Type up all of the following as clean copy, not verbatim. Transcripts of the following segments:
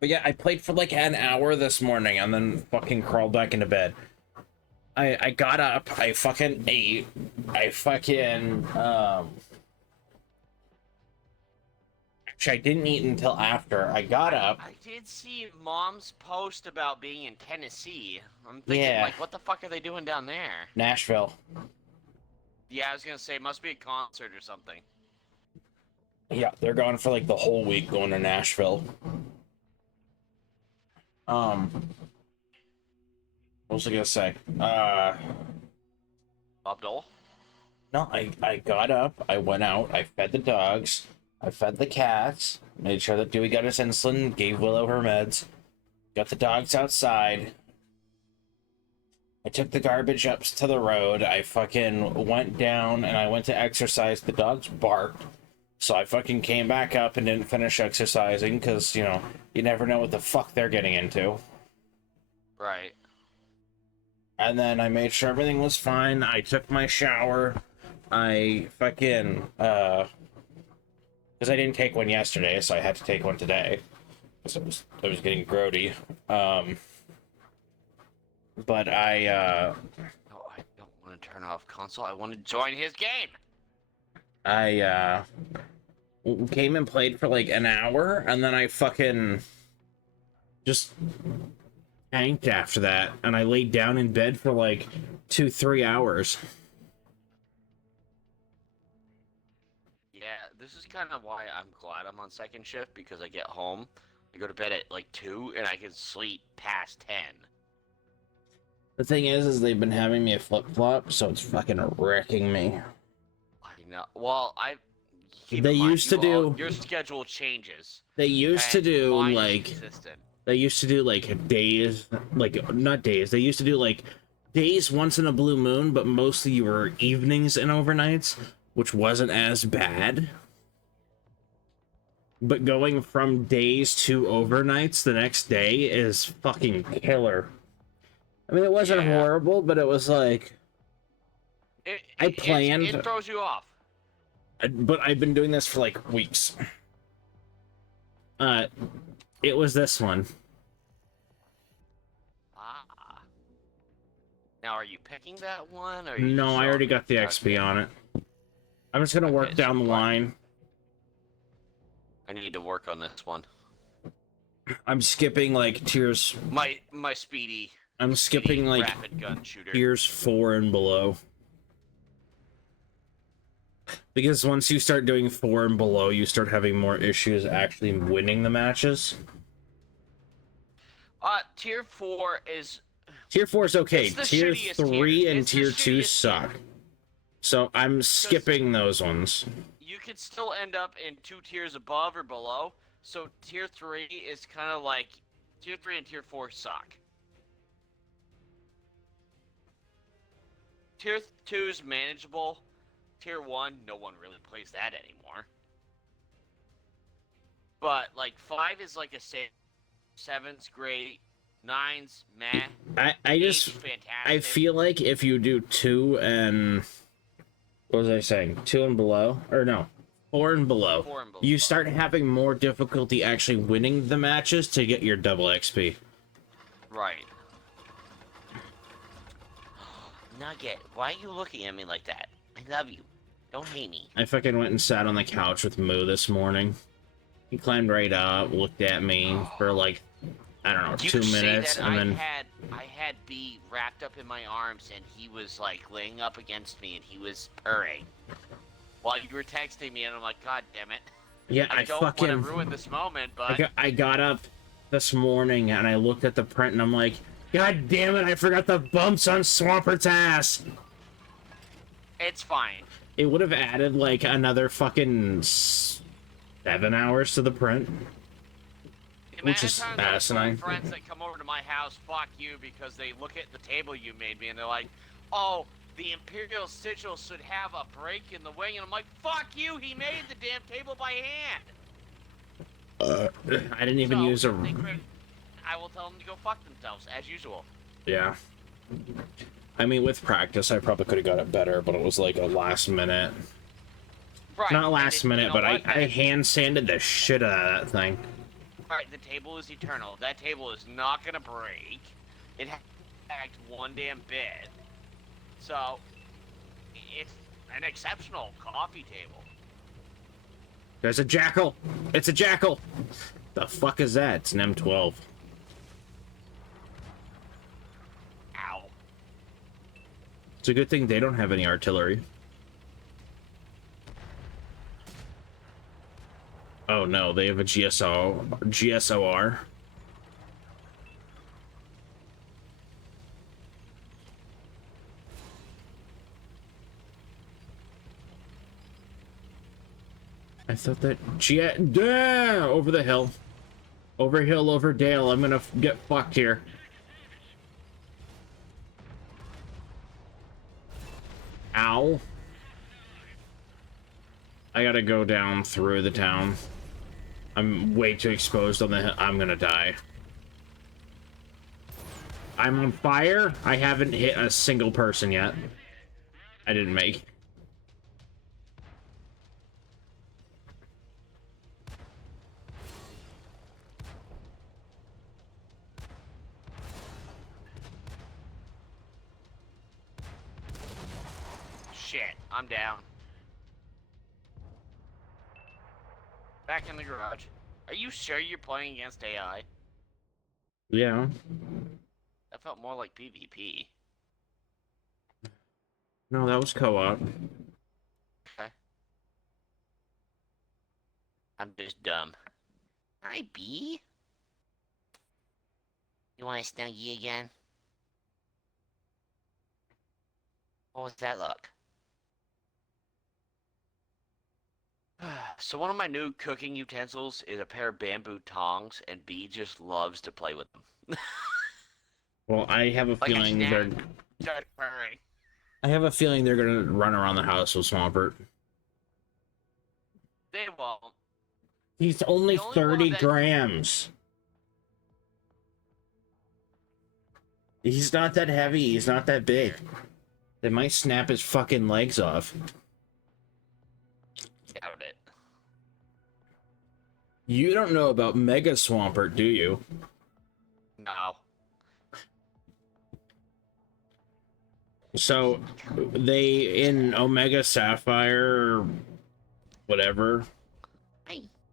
But yeah, I played for like an hour this morning and then fucking crawled back into bed. I got up, I fucking ate, I fucking actually I didn't eat until after. I got up. I did see Mom's post about being in Tennessee. I'm thinking, Yeah, like, what the fuck are they doing down there? Nashville. Yeah, I was gonna say, it must be a concert or something. Yeah, they're gone for like the whole week going to Nashville. What was I gonna say? Bob Dole? No, I got up, I went out, I fed the dogs, I fed the cats, made sure that Dewey got his insulin, gave Willow her meds, got the dogs outside. I took the garbage up to the road. I fucking went down and I went to exercise. The dogs barked. So I fucking came back up and didn't finish exercising because, you know, you never know what the fuck they're getting into. Right. And then I made sure everything was fine. I took my shower. I fucking, because I didn't take one yesterday, so I had to take one today. Because I was getting grody. But No, I don't want to turn off console. I want to join his game. I came and played for like an hour, and then I fucking just tanked after that, and I laid down in bed for like 2-3 hours. Yeah, this is kind of why I'm glad I'm on second shift, because I get home, I go to bed at like 2, and I can sleep past 10. The thing is they've been having me a flip-flop, so it's fucking wrecking me. I know. Well, keep They in mind, used to do your schedule changes. they used to and do mine is like consistent. they used to do like days, like not days, they used to do like days once in a blue moon, but mostly were evenings and overnights, which wasn't as bad. But going from days to overnights the next day is fucking killer. I mean, it wasn't horrible, but it was like I planned. It throws you off. But I've been doing this for like weeks. It was this one. Ah. Now, are you picking that one? Or No, I already got the XP on it. I'm just gonna work down the line. I need to work on this one. I'm skipping like tiers. My speedy. I'm skipping like rapid gun shooter. tiers 4 and below. Because once you start doing 4 and below, you start having more issues actually winning the matches. Tier 4 is... Tier 4 is okay. Tier 3 and it's tier 2 suck. So I'm skipping those ones. You could still end up in 2 tiers above or below. So tier 3 is kind of like... Tier 3 and tier 4 suck. Tier 2 is manageable. Tier 1, no one really plays that anymore. But, like, 5 is like a 7's great. 9's meh. I just... fantastic. I feel like if you do 2 and... What was I saying? 2 and below? Or no. 4 and below. 4 and below. You start having more difficulty actually winning the matches to get your double XP. Right. Nugget, why are you looking at me like that? I love you. Don't hate me. I fucking went and sat on the couch with Moo this morning. He climbed right up, looked at me for like, I don't know, 2 minutes, and then... I had B wrapped up in my arms, and he was like laying up against me, and he was purring while you were texting me, and I'm like, God damn it. Yeah, I don't want to ruin this moment, but... I got up this morning, and I looked at the print, and I'm like, God damn it, I forgot the bumps on Swampert's ass! It's fine. It would have added, like, another fucking 7 hours to the print. Which is asinine. Friends that come over to my house, fuck you, because they look at the table you made me, and they're like, oh, the Imperial Sigil should have a break in the wing, and I'm like, fuck you, he made the damn table by hand! I didn't even use a... I will tell them to go fuck themselves, as usual. Yeah. I mean, with practice, I probably could have got it better, but it was like a last minute. Right. Not last minute, but I hand sanded the shit out of that thing. Alright, the table is eternal. That table is not gonna break. It has one damn bit. So, it's an exceptional coffee table. There's a jackal. It's a jackal. The fuck is that? It's an M12. Ow. It's a good thing they don't have any artillery. Oh no, they have a GSOR. I thought that over the hill. Over hill, over dale. I'm gonna get fucked here. Ow. I gotta go down through the town. I'm way too exposed on the hill. I'm gonna die. I'm on fire. I haven't hit a single person yet. I didn't make. Shit, I'm down. Back in the garage. Are you sure you're playing against AI? Yeah. That felt more like PvP. No, that was co-op. Okay. I'm just dumb. Hi, B. You want to snuggie again? What was that look? So one of my new cooking utensils is a pair of bamboo tongs, and B just loves to play with them. Well, I have a Like a feeling snack. they're. Start purring. I have a feeling they're gonna run around the house with Swampert. They won't. He's only The only 30 one that- grams. He's not that heavy. He's not that big. They might snap his fucking legs off. Doubt it. You don't know about Mega Swampert, do you? No. So, they, in Omega Sapphire, whatever,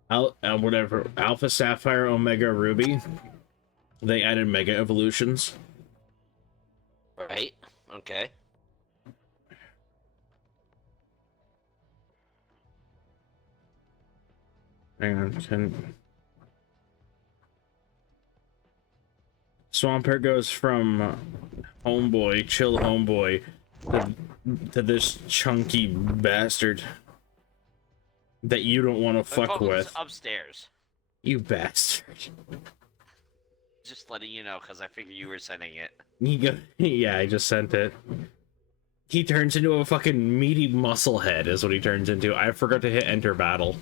whatever, Alpha Sapphire, Omega Ruby, they added Mega Evolutions. Right? Okay. Hang on, Swampert goes from homeboy, chill homeboy, to this chunky bastard that you don't want to My fuck phone's with. upstairs. You bastard. Just letting you know, because I figured you were sending it. Yeah, I just sent it. He turns into a fucking meaty muscle head is what he turns into. I forgot to hit enter battle.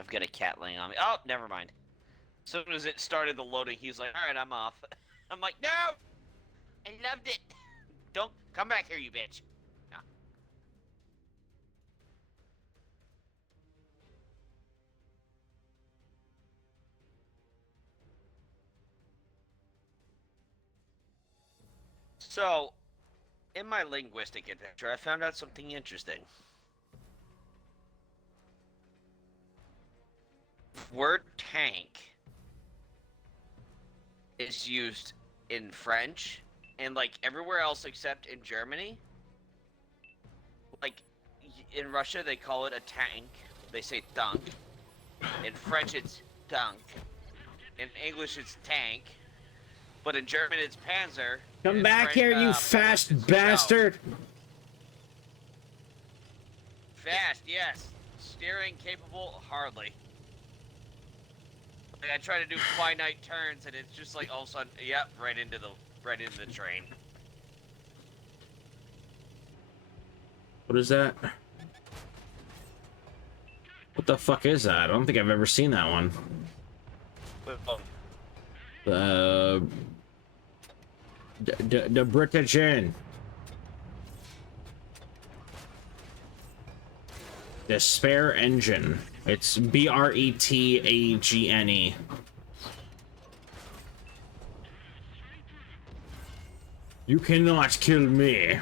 I've got a cat laying on me. Oh, never mind. As soon as it started the loading, he's like, alright, I'm off. I'm like, no! I loved it! Don't come back here, you bitch. No. So, in my linguistic adventure, I found out something interesting. Word tank is used in French and like everywhere else except in Germany. Like in Russia they call it a tank. They say tank. In French it's tank. In English it's tank. But in German it's Panzer. Come back here, you fast bastard! Fast, yes. Steering capable, hardly. Like, I try to do finite turns, and it's just like all of a sudden, yep, right into the train. What is that? What the fuck is that? I don't think I've ever seen that one. The British Inn. Despair Engine. It's Bretagne. You cannot kill me.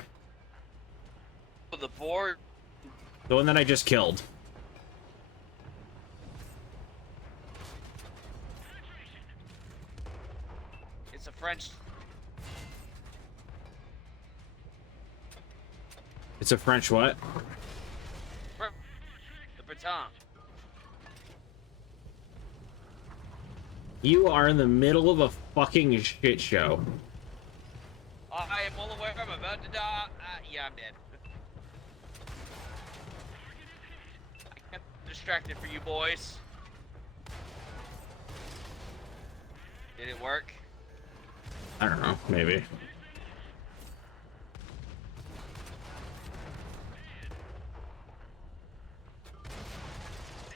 The board. The one that I just killed. It's a French. It's a French what? The Breton. You are in the middle of a fucking shit show. I am well aware I'm about to die. Yeah, I'm dead. I got distracted for you boys. Did it work? I don't know, maybe.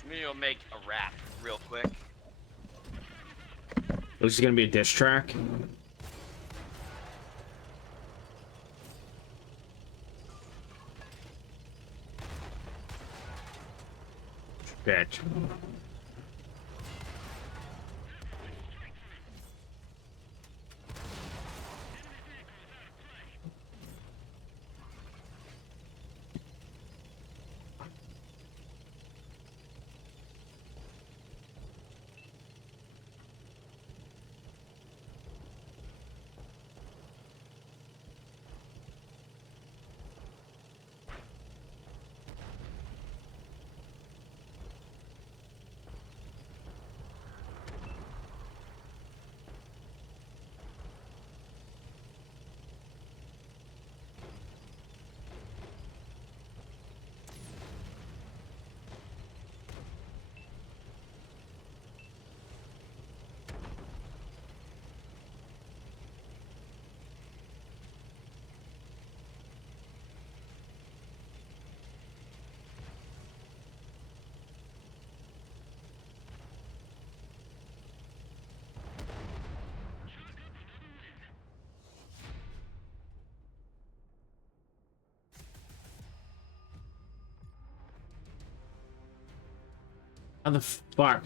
Maybe I'll make a rap real quick. This is gonna be a diss track. Bitch. How the fuck?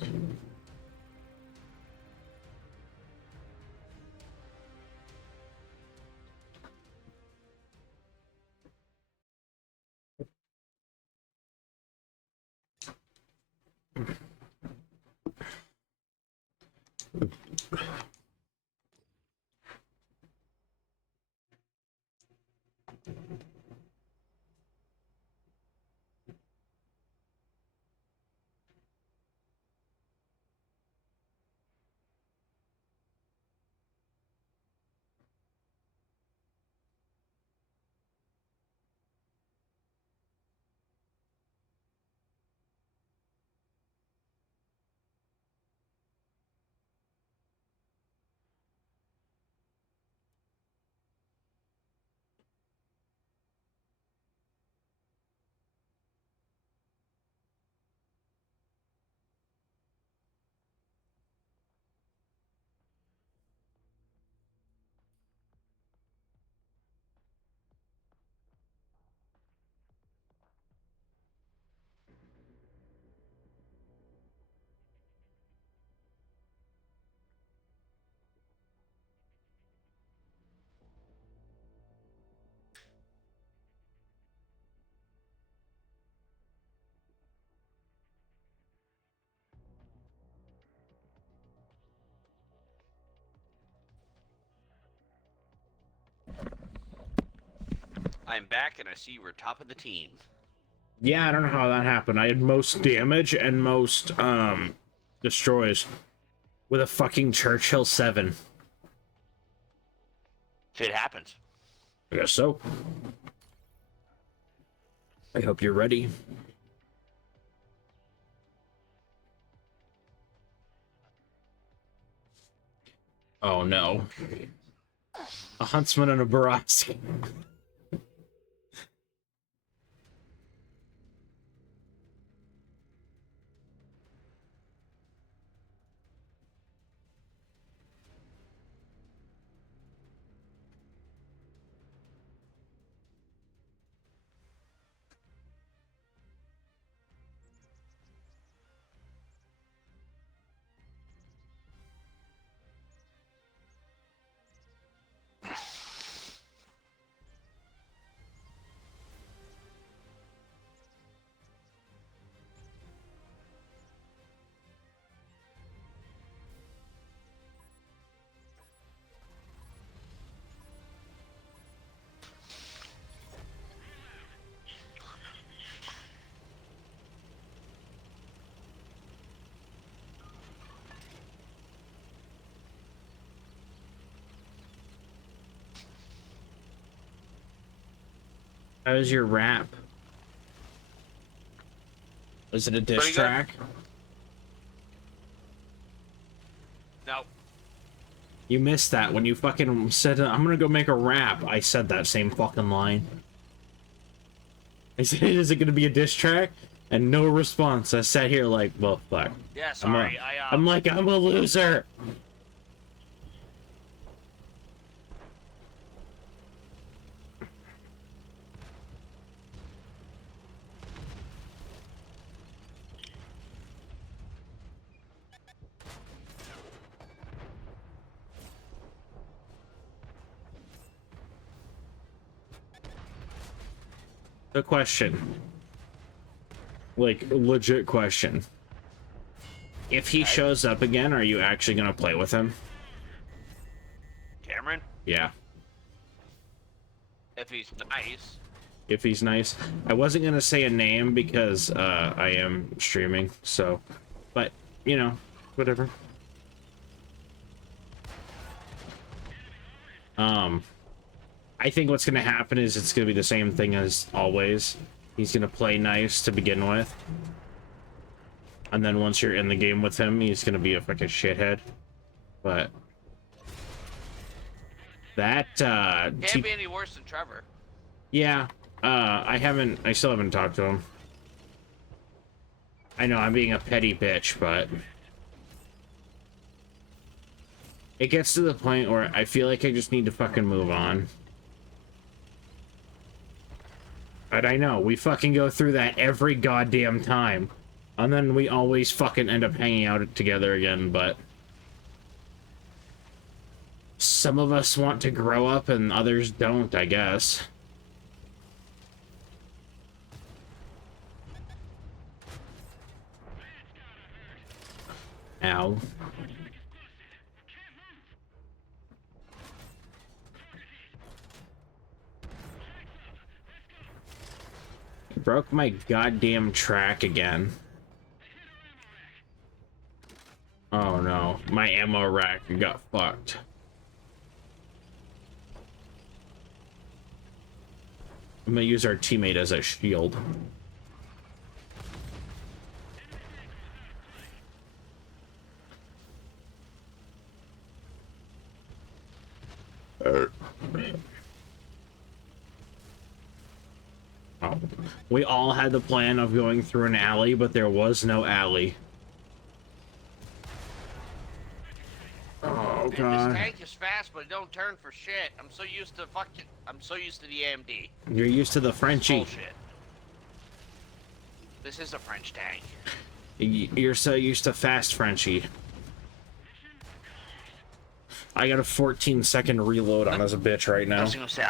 I'm back and I see we're top of the team. Yeah, I don't know how that happened. I had most damage and most destroys with a fucking Churchill 7. Shit happens. I guess so. I hope you're ready. Oh no. A Huntsman and a Baratsky. How's your rap? Is it a diss Pretty good. track? No. You missed that when you fucking said, I'm gonna go make a rap. I said that same fucking line. I said, is it gonna be a diss track? And no response. I sat here like, well, fuck. Yeah, sorry. I'm like, I'm a loser. The question. Like, legit question. If he shows up again, are you actually gonna play with him? Cameron? Yeah. If he's nice. If he's nice. I wasn't gonna say a name because I am streaming, so, but you know, whatever. I think what's gonna happen is it's gonna be the same thing as always. He's gonna play nice to begin with, and then once you're in the game with him, he's gonna be a fucking shithead. But that Can't be any worse than Trevor. yeah, I still haven't talked to him. I know I'm being a petty bitch, but it gets to the point where I feel like I just need to fucking move on. But I know, we fucking go through that every goddamn time. And then we always fucking end up hanging out together again, but some of us want to grow up and others don't, I guess. Ow. Broke my goddamn track again. Oh no, my ammo rack got fucked. I'm gonna use our teammate as a shield. Oh. We all had the plan of going through an alley, but there was no alley. Oh god. This tank is fast, but it don't turn for shit. I'm so used to the AMD. You're used to the Frenchie. Bullshit. This is a French tank. You're so used to fast Frenchie. I got a 14-second reload on as a bitch right now. I was gonna say,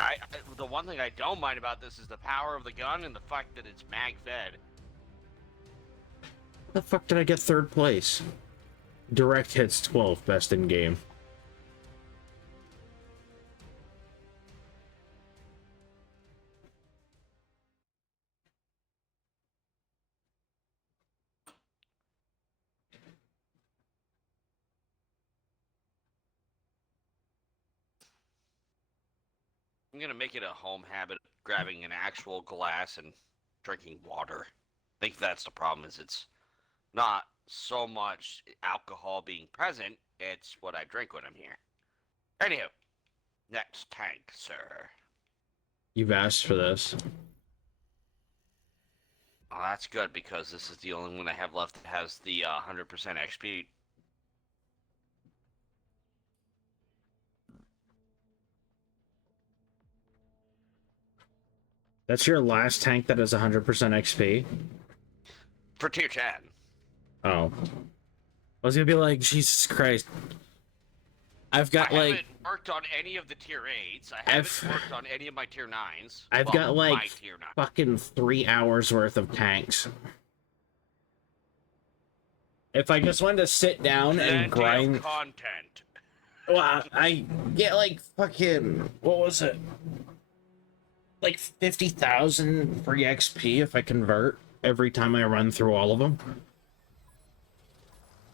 the one thing I don't mind about this is the power of the gun and the fact that it's mag-fed. How the fuck did I get third place? Direct hits 12, best in game. I'm gonna make it a home habit of grabbing an actual glass and drinking water. I think that's the problem, is it's not so much alcohol being present, it's what I drink when I'm here. Anywho, next tank, sir. You've asked for this. Oh, that's good, because this is the only one I have left that has the 100% XP. That's your last tank that has 100% XP? For tier 10. Oh. I was gonna be like, Jesus Christ. I've got I like... haven't worked on any of the tier 8s. I haven't worked on any of my tier 9s. I've Well, got my like tier 9. fucking 3 hours worth of tanks. If I just wanted to sit down and Plenty grind... of content. Well, I get like fucking... What was it? Like 50,000 free XP if I convert every time I run through all of them.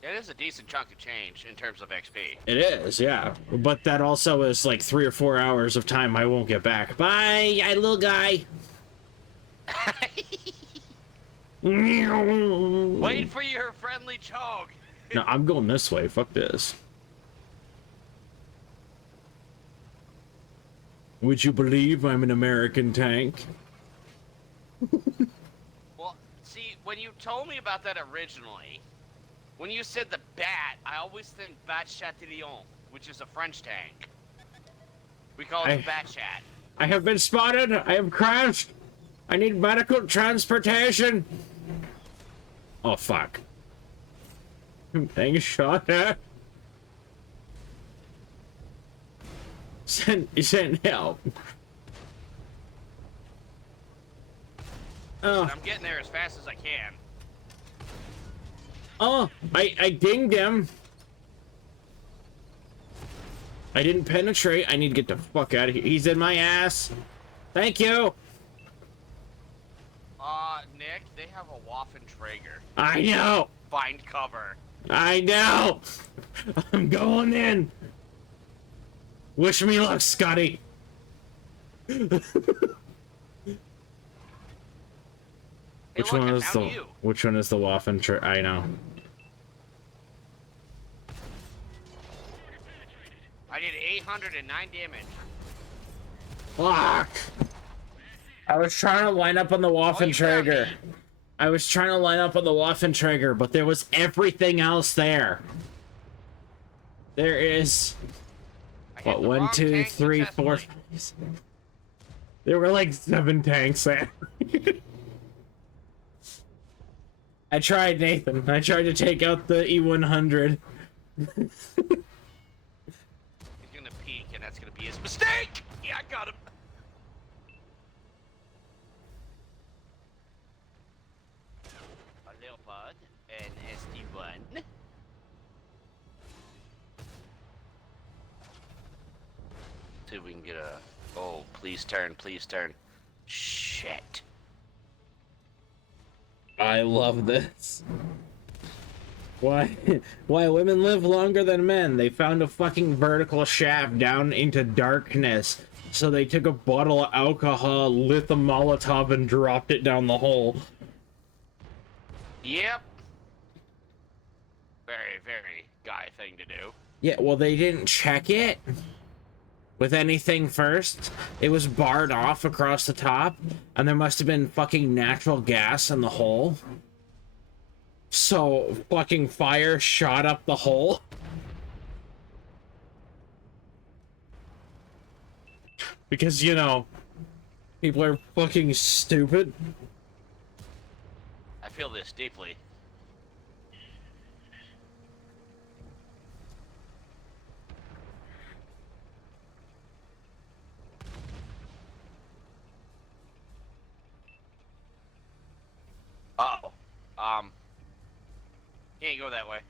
It is a decent chunk of change in terms of XP. It is, yeah. But that also is like 3 or 4 hours of time I won't get back. Bye, little guy. Wait for your friendly chog. No, I'm going this way. Fuck this. Would you believe I'm an American tank? Well, see, when you told me about that originally, when you said the bat, I always think Bat Chatillon, which is a French tank. We call it the Bat Chat. I have been spotted. I have crashed. I need medical transportation. Oh, fuck. I'm being shot at. Send help. Oh. I'm getting there as fast as I can. Oh, I dinged him. I didn't penetrate. I need to get the fuck out of here. He's in my ass. Thank you. Nick, they have a Waffenträger. I know. Find cover. I know. I'm going in. Wish me luck, Scotty. Hey, Which look, one I is found the you. which one is the Waffen? I know. I did 809 damage. Fuck. I was trying to line up on the Waffenträger. I was trying to line up on the Waffenträger, but there was everything else there. There is what, 1, 2, 3, 4. There were like 7 tanks there. I tried, Nathan. I tried to take out the E100. He's gonna peek, and that's gonna be his mistake! Yeah, I got him. A Leopard, an SD1. See if we can get a... Oh, please turn, please turn. Shit. I love this. Why women live longer than men? They found a fucking vertical shaft down into darkness. So they took a bottle of alcohol, lit the Molotov, and dropped it down the hole. Yep. Very, very guy thing to do. Yeah, well, they didn't check it with anything first. It was barred off across the top, and there must have been fucking natural gas in the hole. So fucking fire shot up the hole. Because, you know, people are fucking stupid. I feel this deeply. Uh-oh. Can't go that way.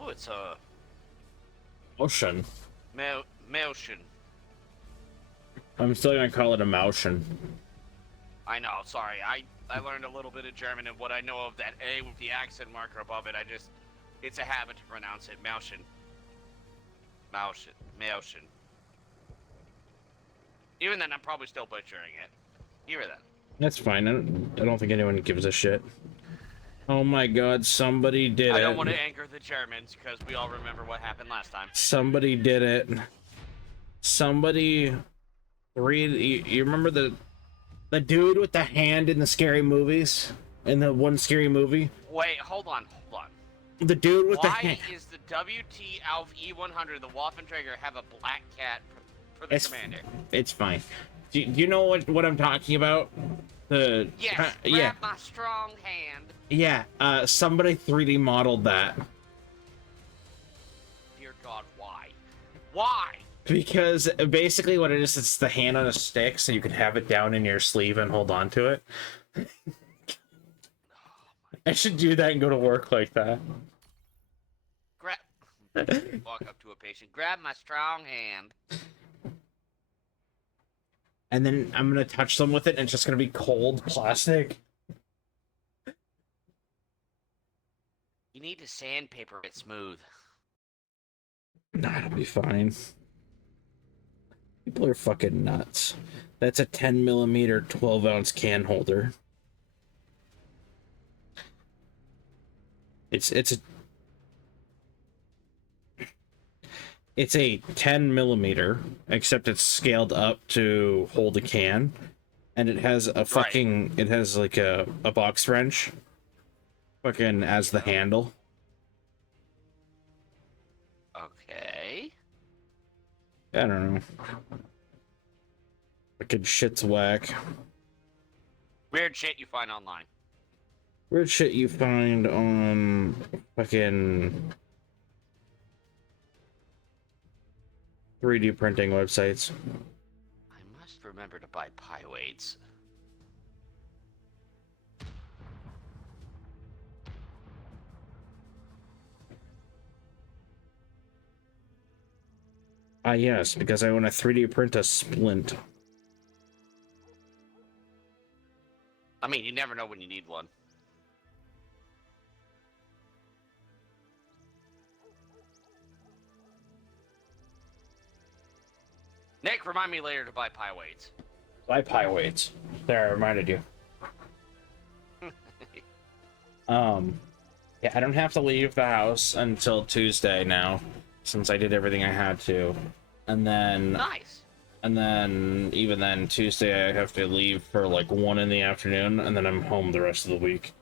Oh, it's a Ocean. Motion. I'm still gonna call it a motion. I know, sorry. I learned a little bit of German, and what I know of that A with the accent marker above it, it's a habit to pronounce it. Motion. Motion. Motion. Even then, I'm probably still butchering it. Even then. That's fine. I don't think anyone gives a shit. Oh my god, somebody did it. I don't want to anger the Germans, because we all remember what happened last time. Somebody did it. Somebody you remember the dude with the hand in the scary movies? In the one scary movie? Wait, hold on. The dude with the hand. Why is the WT Alf E100, the Waffenträger, have a black cat for the commander? It's fine. Do you know what I'm talking about? The Yes, yeah, grab my strong hand. yeah. Somebody 3D modeled that Dear God, why? Why? because basically what it is, it's the hand on a stick, so you can have it down in your sleeve and hold on to it. I should do that and go to work like that. Grab. Walk up to a patient. Grab my strong hand. And then I'm gonna touch them with it, and it's just gonna be cold plastic. You need to sandpaper it smooth. Nah, it'll be fine. People are fucking nuts. That's a 10 millimeter 12-ounce can holder. It's a 10 millimeter, except it's scaled up to hold a can, and it has a fucking it has like a box wrench, fucking as the handle. Okay. I don't know. Fucking shit's whack. Weird shit you find online. Weird shit you find on fucking 3D printing websites. I must remember to buy pie weights. Ah, yes, because I want to 3D print a splint. I mean, you never know when you need one. Nick, remind me later to buy pie weights. Buy pie weights. There, I reminded you. Yeah, I don't have to leave the house until Tuesday now, since I did everything I had to. And then, Nice. even then, Tuesday I have to leave for like 1 in the afternoon, and then I'm home the rest of the week.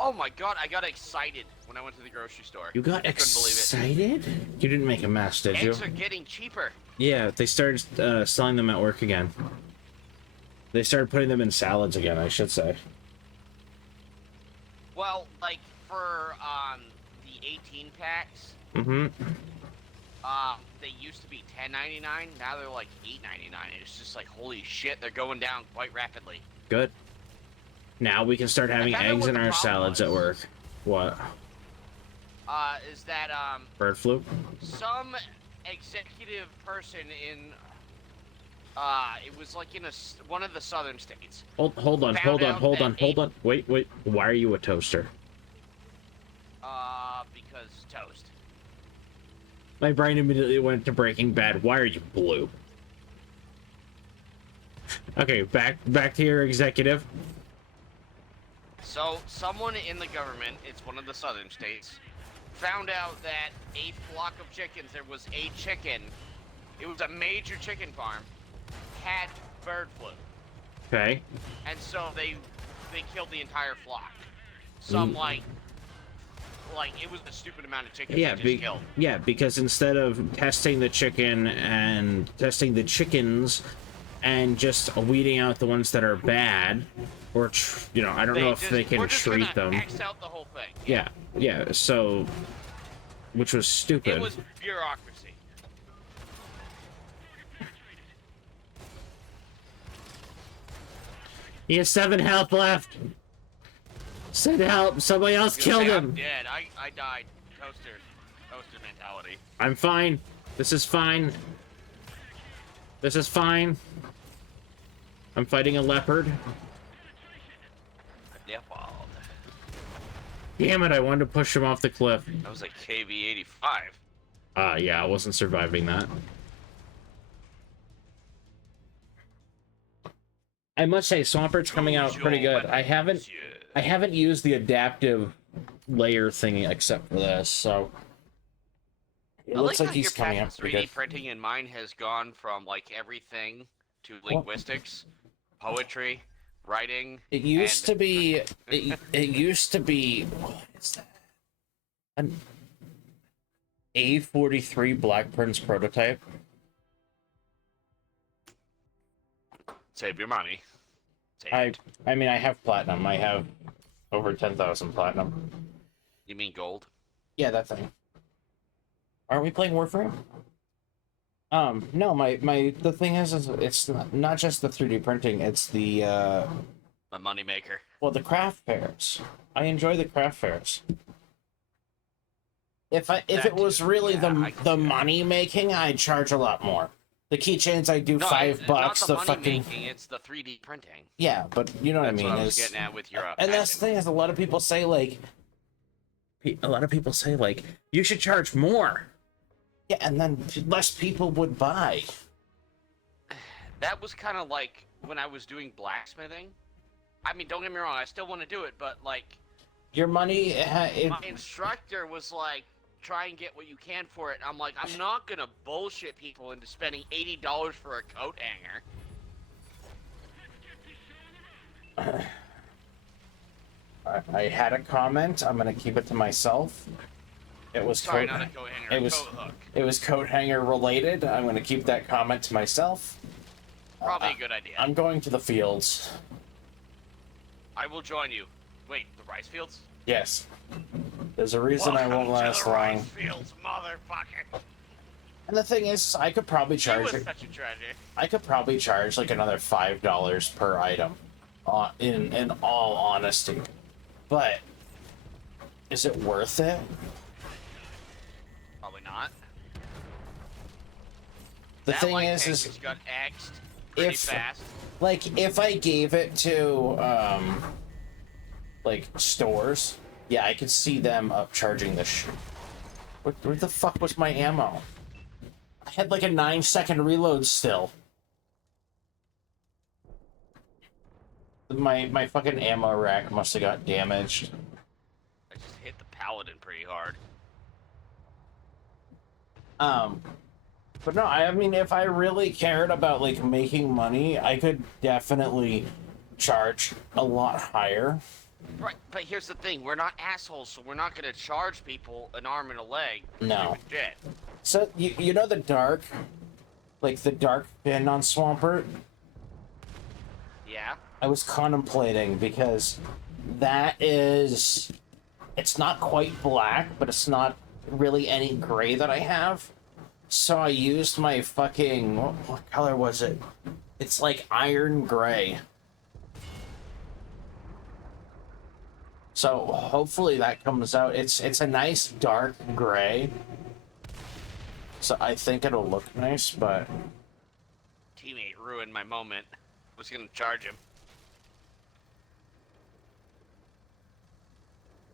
Oh my God, I got excited when I went to the grocery store. You got I couldn't believe it. excited? You didn't make a mess, did you? Eggs are getting cheaper. Yeah, they started selling them at work again. They started putting them in salads again, I should say. Well, like for the 18 packs, Mm-hmm. they used to be $10.99. Now they're like $8.99. It's just like holy shit, they're going down quite rapidly. Good. Now we can start having found out eggs what in the our problem salads at was. work. What? Is that Bird flu? some executive person in it was like in one of the southern states. Hold on, Found out hold that on. Wait. Why are you a toaster? Because toast. My brain immediately went to Breaking Bad. Why are you blue? Okay, back to your executive. So someone in the government, it's one of the southern states, found out that a flock of chickens, there was a chicken, it was a major chicken farm, had bird flu. Okay. And so they killed the entire flock. Some like it was a stupid amount of chickens Yeah, they just killed. yeah, because instead of testing the chicken and testing the chickens and just weeding out the ones that are bad, or I don't know if they can treat them. X out the whole thing. Yeah. So, which was stupid. It was bureaucracy. He has 7 health left. Send help! Somebody else killed him. I'm dead. I died. Toaster mentality. I'm fine. This is fine. This is fine. I'm fighting a leopard. Leopard. Damn it, I wanted to push him off the cliff. That was like KV-85. Yeah, I wasn't surviving that. I must say, Swampert's coming out pretty good. I haven't used the adaptive layer thingy except for this, so it looks like he's coming out pretty 3D good. printing in mine has gone from like everything to linguistics, poetry, writing. It used to be. It used to be. What is that? An A43 Black Prince prototype. Save your money. Save I it. I mean, I have platinum. I have over 10,000 platinum. You mean gold? Yeah, that thing. Aren't we playing Warframe? No, the thing is it's not just the 3D printing, it's the My money maker. well, the craft fairs. I enjoy the craft fairs. If it was really Yeah, I the can see that. money making, I'd charge a lot more. The keychains I do No, $5. Not the, The money fucking making. It's the 3D printing. yeah, but you know what I That's mean. what I was is getting at with your. and that's the thing is a lot of people say like you should charge more. Yeah, and then less people would buy. That was kind of like when I was doing blacksmithing. I mean, don't get me wrong, I still want to do it, but like Your money, my instructor was like, try and get what you can for it. I'm like, I'm not gonna bullshit people into spending $80 for a coat hanger. I had a comment. I'm gonna keep it to myself. It was Sorry, coat, not a coat hanger. it was a coat hook. it was coat hanger related. I'm gonna keep that comment to myself. Probably a good idea. I'm going to the fields. I will join you. Wait, the rice fields? Yes. There's a reason I won't Welcome to last the long. rice fields, motherfucker. And the thing is, I could probably He charge was it. such a treasure. I could probably charge like another $5 per item, in all honesty. But is it worth it? Probably not. The That thing light is, tank is just got axed pretty if- fast. like if I gave it to like stores, yeah, I could see them upcharging this shit. Where the fuck was my ammo? I had like a 9-second reload still. My fucking ammo rack must have got damaged. I just hit the paladin pretty hard. But no, I mean, if I really cared about like making money, I could definitely charge a lot higher. Right, but here's the thing: we're not assholes, so we're not gonna charge people an arm and a leg. for No. stupid shit. So you know the dark, like the dark bin on Swampert. Yeah. I was contemplating because that is, it's not quite black, but it's not really any gray that I have. So I used my fucking, what color was it? It's like iron gray. So hopefully that comes out. It's a nice dark gray. So I think it'll look nice, but Teammate ruined my moment. Was gonna charge him.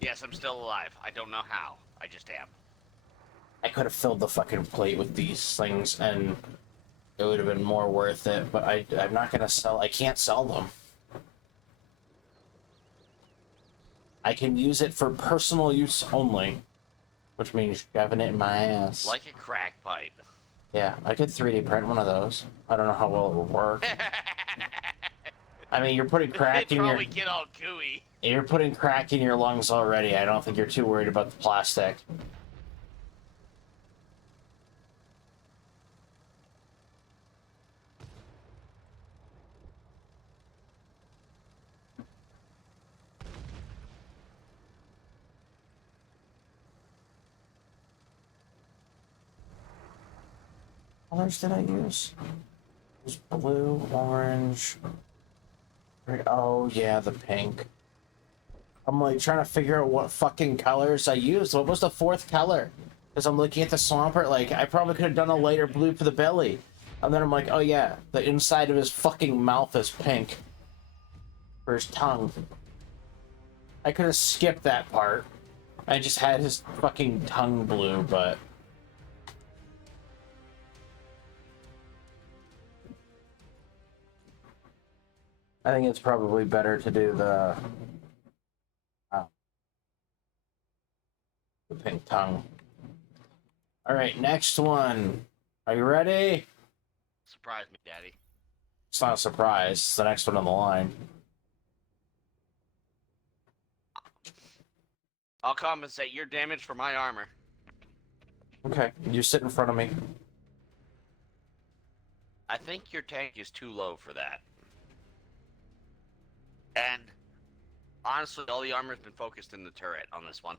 Yes, I'm still alive. I don't know how. I just am. I could have filled the fucking plate with these things and it would have been more worth it, but I'm not gonna sell. I can't sell them. I can use it for personal use only, which means shoving it in my ass. Like a crack pipe. Yeah, I could 3D print one of those. I don't know how well it would work. I mean, you're putting crack It'd in your probably get all gooey. you're putting crack in your lungs already. I don't think you're too worried about the plastic. What colors did I use? It was blue, orange. Oh yeah, the pink. I'm like trying to figure out what fucking colors I used. What was the fourth color? Because I'm looking at the Swampert, like I probably could have done a lighter blue for the belly. And then I'm like, oh yeah, the inside of his fucking mouth is pink. For his tongue. I could have skipped that part. I just had his fucking tongue blue, but I think it's probably better to do the pink tongue. All right, next one. Are you ready? Surprise me, Daddy. It's not a surprise. It's the next one on the line. I'll compensate your damage for my armor. Okay, you sit in front of me. I think your tank is too low for that. And honestly, all the armor's been focused in the turret on this one.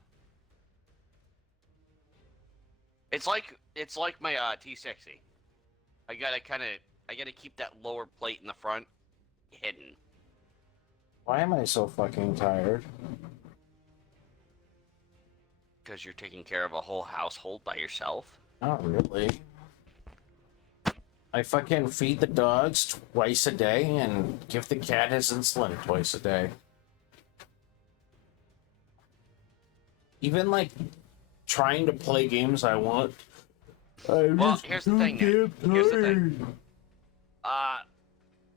It's like my T60. I gotta keep that lower plate in the front hidden. Why am I so fucking tired? Because you're taking care of a whole household by yourself. Not really. I fucking feed the dogs twice a day and give the cat his insulin twice a day. Even like trying to play games I want. Well, here's the thing. Here's the thing.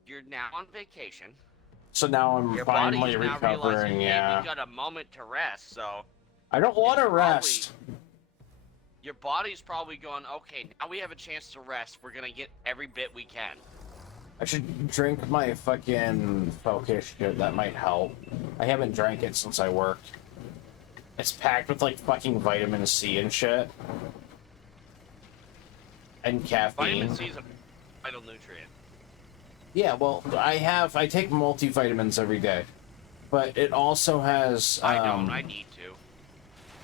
You're now on vacation. So now I'm Your finally body's now recovering, realizing, yeah. Hey, we got a moment to rest, so I don't want to rest. Your body's probably going, okay, now we have a chance to rest. We're gonna get every bit we can. I should drink my fucking focus shit. That might help. I haven't drank it since I worked. It's packed with like fucking vitamin C and shit. And caffeine. Vitamin C is a vital nutrient. Yeah, well, I take multivitamins every day. But it also has I don't, I need to.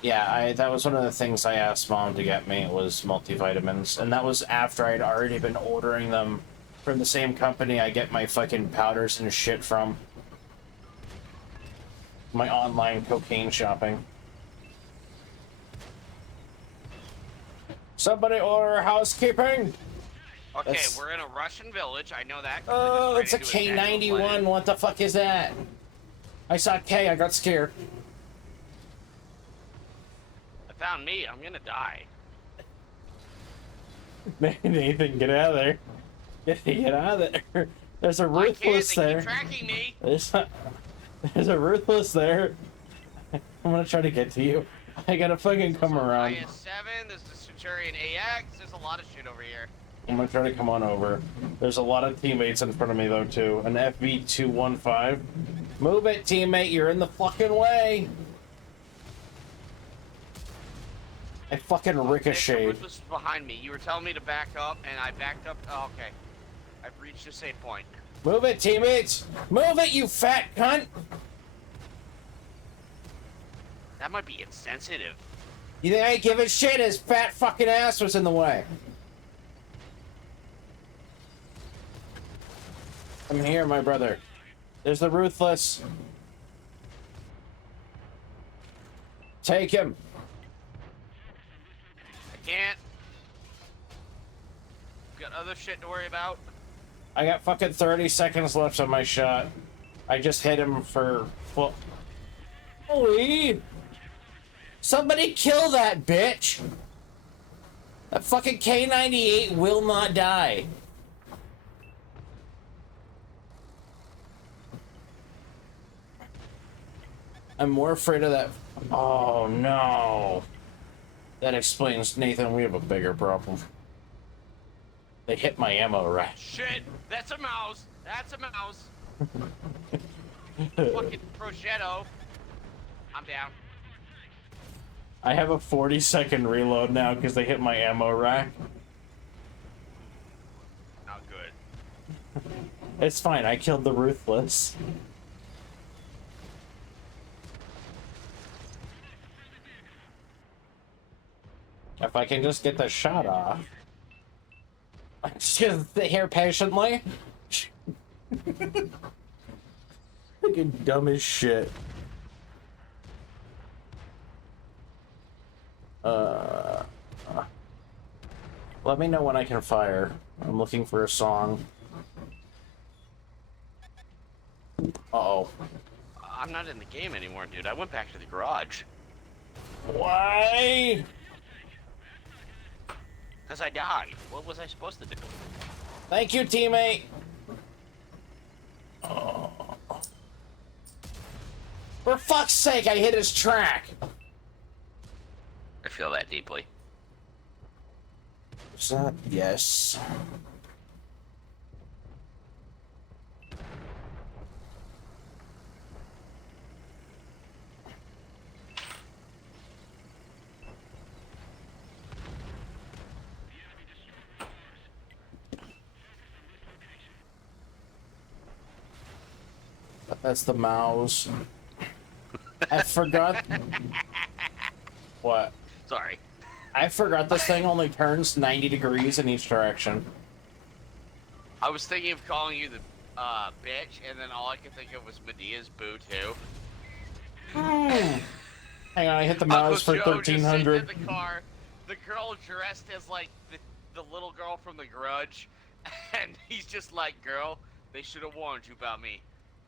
Yeah, that was one of the things I asked Mom to get me was multivitamins, and that was after I'd already been ordering them from the same company I get my fucking powders and shit from. My online cocaine shopping. Somebody order housekeeping! Okay, That's... we're in a Russian village, I know that. Oh, it's a K-91, what the fuck is that? I saw K, I got scared. Found me, I'm gonna die. Man, Nathan, get out of there. Get out of there. There's a ruthless there. Keep tracking me. There's a ruthless there. I'm gonna try to get to you. I gotta fucking come around. IS-7, there's the Centurion AX, there's a lot of shit over here. I'm gonna try to come on over. There's a lot of teammates in front of me though too. An FV215. Move it, teammate, you're in the fucking way. I fucking ricocheted. What was behind me? You were telling me to back up, and I backed up. Oh, okay. I've reached a safe point. Move it, teammates! Move it, you fat cunt! That might be insensitive. You think I give a shit? His fat fucking ass was in the way. I'm here, my brother. There's the ruthless. Take him. Can't. Got other shit to worry about. I got fucking 30 seconds left on my shot. I just hit him for full. Holy! Somebody kill that bitch! That fucking K-98 will not die. I'm more afraid of that. Oh no. That explains, Nathan, we have a bigger problem. They hit my ammo rack. Shit! That's a mouse! That's a mouse! Fucking prosciutto. I'm down. I have a 40-second reload now because they hit my ammo rack. Not good. It's fine, I killed the ruthless. If I can just get the shot off. I'm just gonna sit here patiently. Fucking dumb as shit. Let me know when I can fire. I'm looking for a song. Uh-oh. I'm not in the game anymore, dude. I went back to the garage. Why? Because I died. What was I supposed to do? Thank you, teammate. Oh. For fuck's sake, I hit his track. I feel that deeply. Is that? Yes. That's the mouse. I forgot. What? Sorry. I forgot this thing only turns 90 degrees in each direction. I was thinking of calling you the bitch, and then all I could think of was Medea's boo too. Hang on, I hit the mouse for Uncle Joe just 1300. sitting in the car. The girl dressed as like the little girl from The Grudge, and he's just like, "Girl, they should have warned you about me.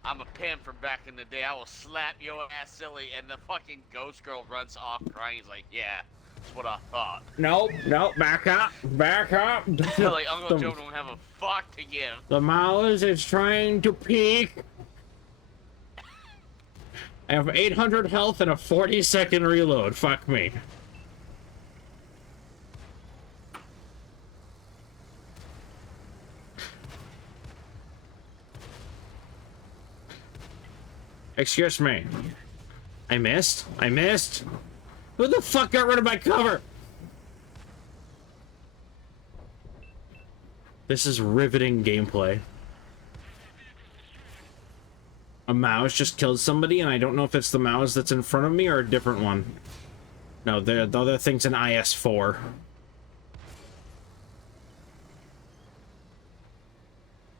I'm a pimp from back in the day. I will slap your ass silly." And the fucking ghost girl runs off crying. He's like, "Yeah, that's what I thought." Nope, back up, back up. Like Uncle Joe don't have a fuck to give. The mouse is trying to peek. I have 800 health and a 40-second reload. Fuck me. Excuse me. I missed? Who the fuck got rid of my cover? This is riveting gameplay. A mouse just killed somebody, and I don't know if it's the mouse that's in front of me or a different one. No, the other thing's an IS-4.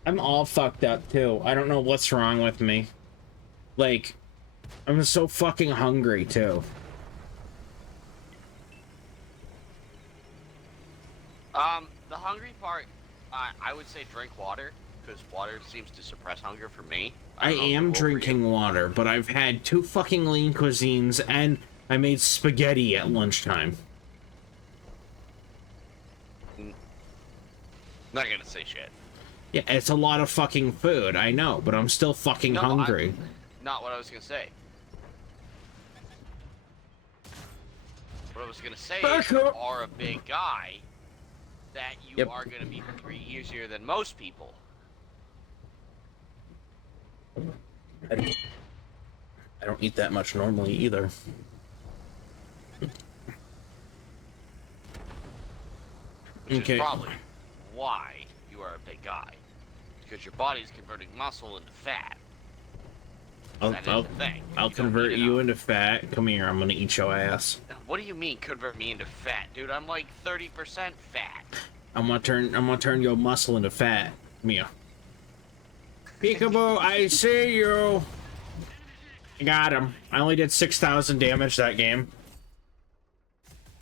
I'm all fucked up, too. I don't know what's wrong with me. Like, I'm so fucking hungry, too. The hungry part, I would say drink water, because water seems to suppress hunger for me. I am drinking water, but I've had 2 fucking lean cuisines, and I made spaghetti at lunchtime. Not gonna say shit. Yeah, it's a lot of fucking food, I know, but I'm still fucking hungry. Not what I was gonna say. What I was gonna say is you are a big guy, that you are gonna be hungry easier than most people. I don't eat that much normally either. Which is probably why you are a big guy. Because your body's converting muscle into fat. I'll convert you into fat. Come here, I'm gonna eat your ass. What do you mean convert me into fat, dude? I'm like 30% fat. I'm gonna turn your muscle into fat. Come here. Peekaboo, I see you. I got him. I only did 6,000 damage that game.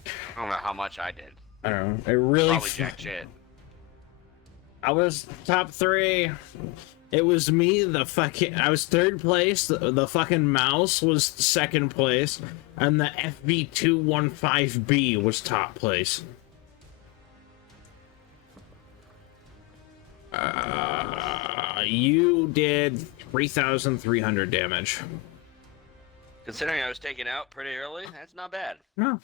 I don't know how much I did. I don't know. It really. Probably jack shit. I was top 3. It was me, I was 3rd place, the fucking mouse was 2nd place, and the FB215B was top place. You did 3,300 damage. Considering I was taken out pretty early, that's not bad. No.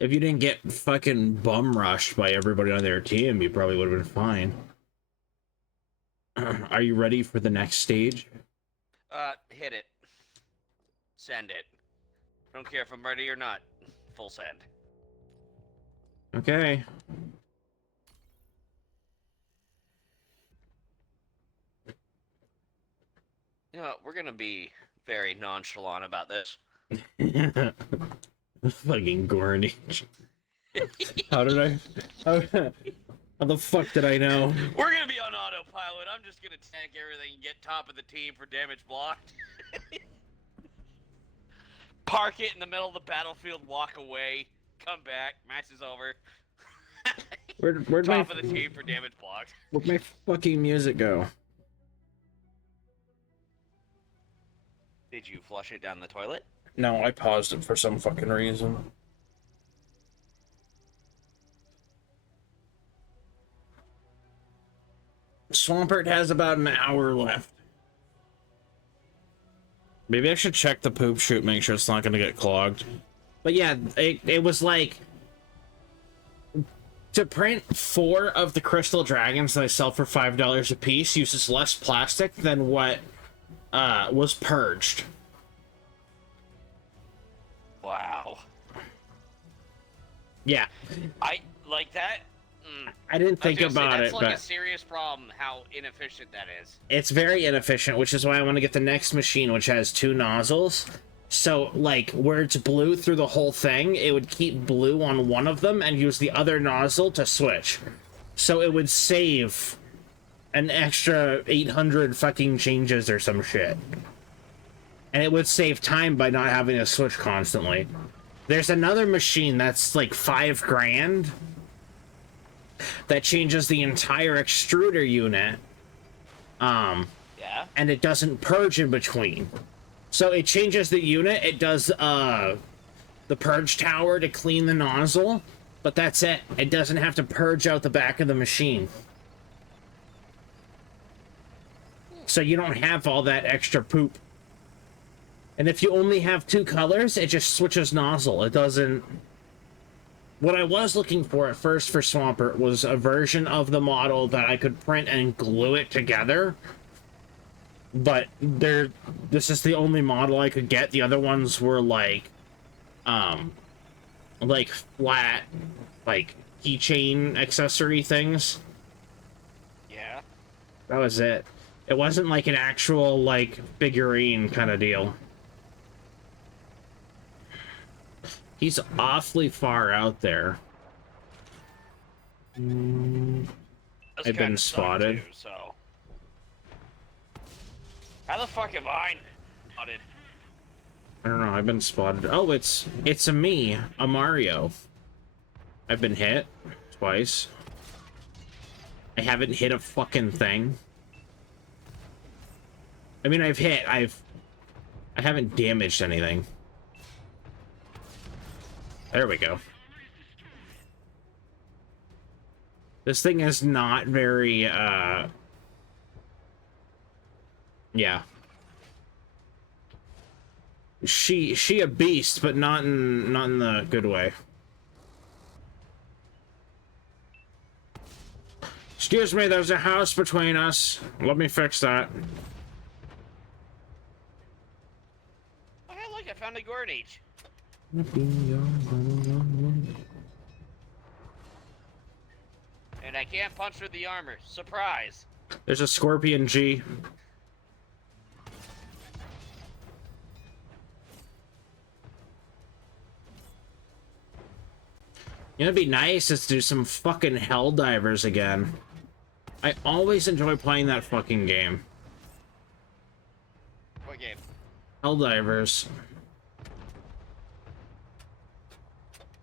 If you didn't get fucking bum rushed by everybody on their team, you probably would have been fine. Are you ready for the next stage? Hit it. Send it. Don't care if I'm ready or not. Full send. Okay. You know what? We're gonna be very nonchalant about this. Fucking Gornish. How the fuck did I know? We're gonna be on autopilot. I'm just gonna tank everything and get top of the team for damage blocked. Park it in the middle of the battlefield, walk away, come back, match is over. Where'd top of the team for damage blocked. Where'd my fucking music go? Did you flush it down the toilet? No, I paused it for some fucking reason. Swampert has about an hour left. Maybe I should check the poop chute, make sure it's not gonna get clogged. But yeah, it was like... To print 4 of the crystal dragons that I sell for $5 a piece uses less plastic than what was purged. Wow. Yeah. I like that. I didn't think I was gonna say, about that's it, like but a serious problem. How inefficient that is. it's very inefficient, which is why I want to get the next machine, which has 2 nozzles. So, like, where it's blue through the whole thing, it would keep blue on one of them and use the other nozzle to switch. So it would save an extra 800 fucking changes or some shit. And it would save time by not having to switch constantly. There's another machine that's like 5 grand that changes the entire extruder unit. Yeah. And it doesn't purge in between. So it changes the unit, it does the purge tower to clean the nozzle, but that's it. It doesn't have to purge out the back of the machine. So you don't have all that extra poop. And if you only have 2 colors, it just switches nozzle. It doesn't... What I was looking for at first for Swampert was a version of the model that I could print and glue it together. But this is the only model I could get. The other ones were like flat, like keychain accessory things. Yeah. That was it. It wasn't like an actual like figurine kind of deal. He's awfully far out there. I've been spotted. Too, so. How the fuck have I spotted? I don't know, I've been spotted. Oh, it's a me, a Mario. I've been hit twice. I haven't hit a fucking thing. I mean, I haven't damaged anything. There we go. This thing is not very, yeah. She a beast, but not in the good way. Excuse me, there's a house between us. Let me fix that. Oh, hey, look, I found a Gorniche. And I can't punch through the armor. Surprise. There's a Scorpion G. You know, it'd be nice is to do some fucking Helldivers again. I always enjoy playing that fucking game. What game? Helldivers.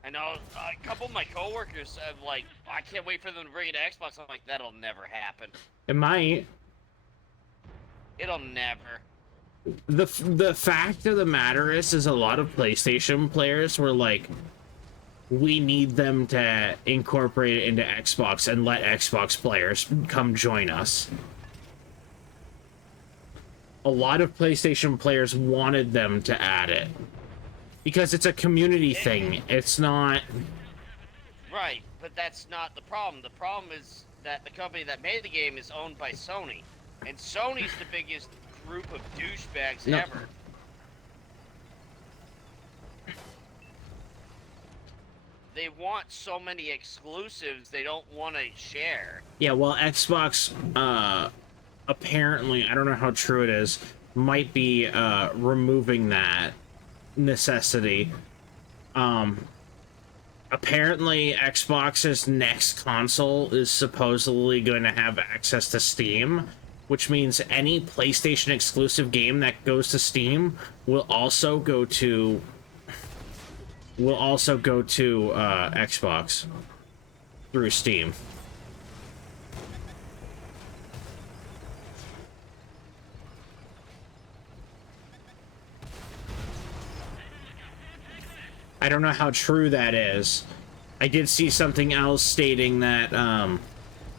I know a couple of my coworkers have like, I can't wait for them to bring it to Xbox. I'm like, that'll never happen. It might. It'll never. The fact of the matter is a lot of PlayStation players were like, we need them to incorporate it into Xbox and let Xbox players come join us. A lot of PlayStation players wanted them to add it. Because it's a community thing. It's not... Right, but that's not the problem. The problem is that the company that made the game is owned by Sony. And Sony's the biggest group of douchebags ever. They want so many exclusives they don't want to share. Yeah, well, Xbox, apparently, I don't know how true it is, might be, removing that necessity. Apparently, Xbox's next console is supposedly going to have access to Steam, which means any PlayStation exclusive game that goes to Steam will also go to Xbox through Steam. I don't know how true that is. I did see something else stating that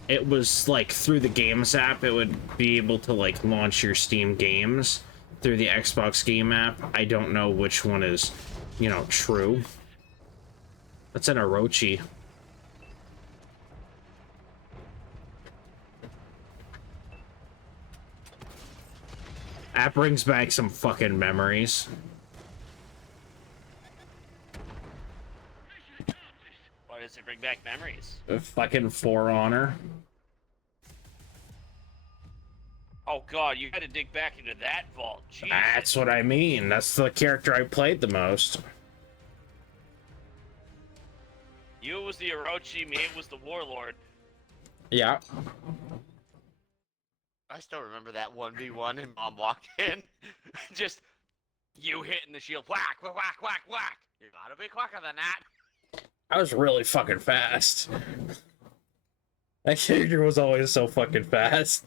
it was like through the Games app, it would be able to like launch your Steam games through the Xbox game app. I don't know which one is, you know, true. That's an Orochi. That brings back some fucking memories. Or does it bring back memories? Fucking For Honor. Oh god, you had to dig back into that vault. Jesus. That's what I mean. That's the character I played the most. You was the Orochi, me was the Warlord. Yeah. I still remember that 1v1 and Mom walked in. Just you hitting the shield. Whack, whack, whack, whack, whack. You gotta be quicker than that. I was really fucking fast. That character was always so fucking fast.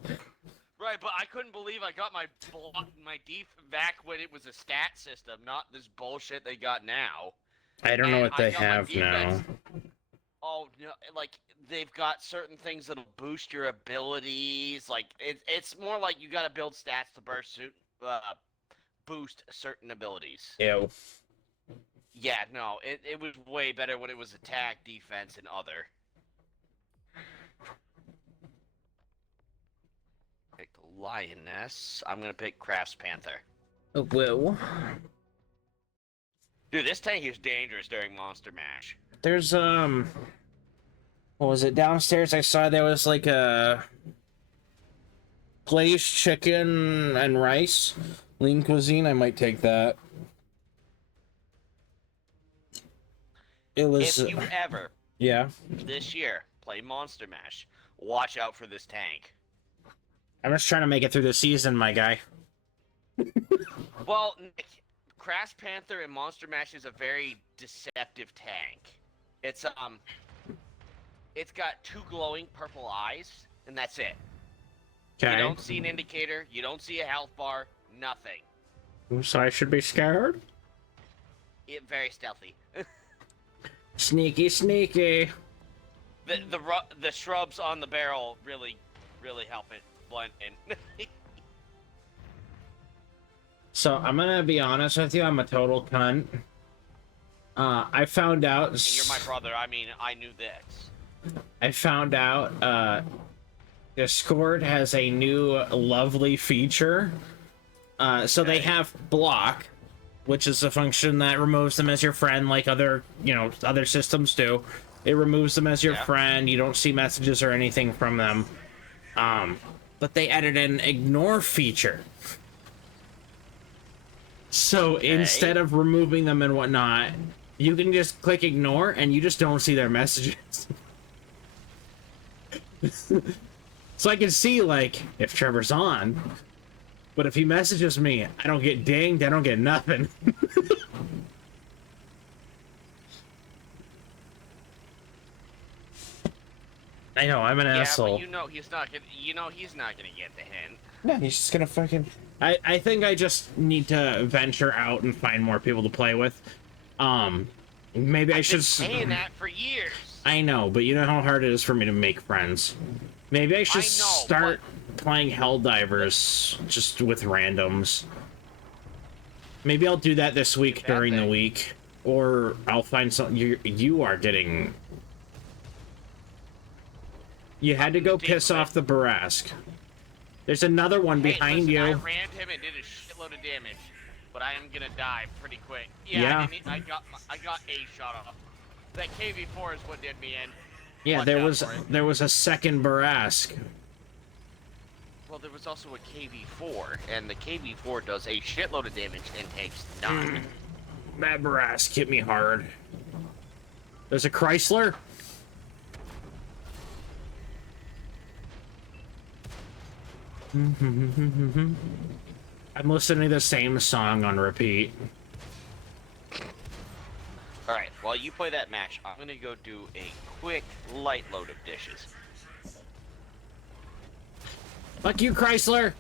Right, but I couldn't believe I got my def back when it was a stat system, not this bullshit they got now. I don't know And what they I got my have now. defense. Oh no! Like they've got certain things that'll boost your abilities. Like it's more like you got to build stats to boost certain abilities. Ew. Yeah, no, it was way better when it was attack, defense, and other. Pick the Lioness. I'm gonna pick Crafts Panther. Whoa. Dude, this tank is dangerous during Monster Mash. There's what was it downstairs? I saw there was like a glazed chicken and rice, lean cuisine. I might take that. It was. If you ever Yeah. this year play Monster Mash, watch out for this tank. I'm just trying to make it through the season, my guy. Well, Nick, Crash Panther and Monster Mash is a very deceptive tank. It's got 2 glowing purple eyes, and that's it. Okay. You don't see an indicator, you don't see a health bar, nothing. So I should be scared? Very stealthy. Sneaky, sneaky. The shrubs on the barrel really help it blend in. So I'm gonna be honest with you, I'm a total cunt. I found out. And you're my brother. I mean, I knew this. I found out Discord has a new lovely feature. So they have block, which is a function that removes them as your friend, like other systems do. It removes them as your friend. You don't see messages or anything from them. But they added an ignore feature. So instead of removing them and whatnot, you can just click ignore and you just don't see their messages. So I can see, like, if Trevor's on, but if he messages me, I don't get dinged, I don't get nothing. I know, I'm an asshole. But he's not gonna get the hint. No, he's just gonna fucking... I think I just need to venture out and find more people to play with. Maybe I should... I've been saying that for years. I know, but you know how hard it is for me to make friends. Maybe I should start playing Helldivers just with randoms. Maybe I'll do that this week during the week. Or I'll find something... You are getting... You had to go piss off the Barask. There's another one behind you. I rammed him and did a shitload of damage, but I am gonna die pretty quick. Yeah. I got a shot off. That KV4 is what did me in. Yeah, there was a second Barask. Well, there was also a KV4, and the KV4 does a shitload of damage and takes none. That Barask hit me hard. There's a Chrysler. I'm listening to the same song on repeat. Alright, while you play that match, I'm gonna go do a quick light load of dishes. Fuck you, Chrysler!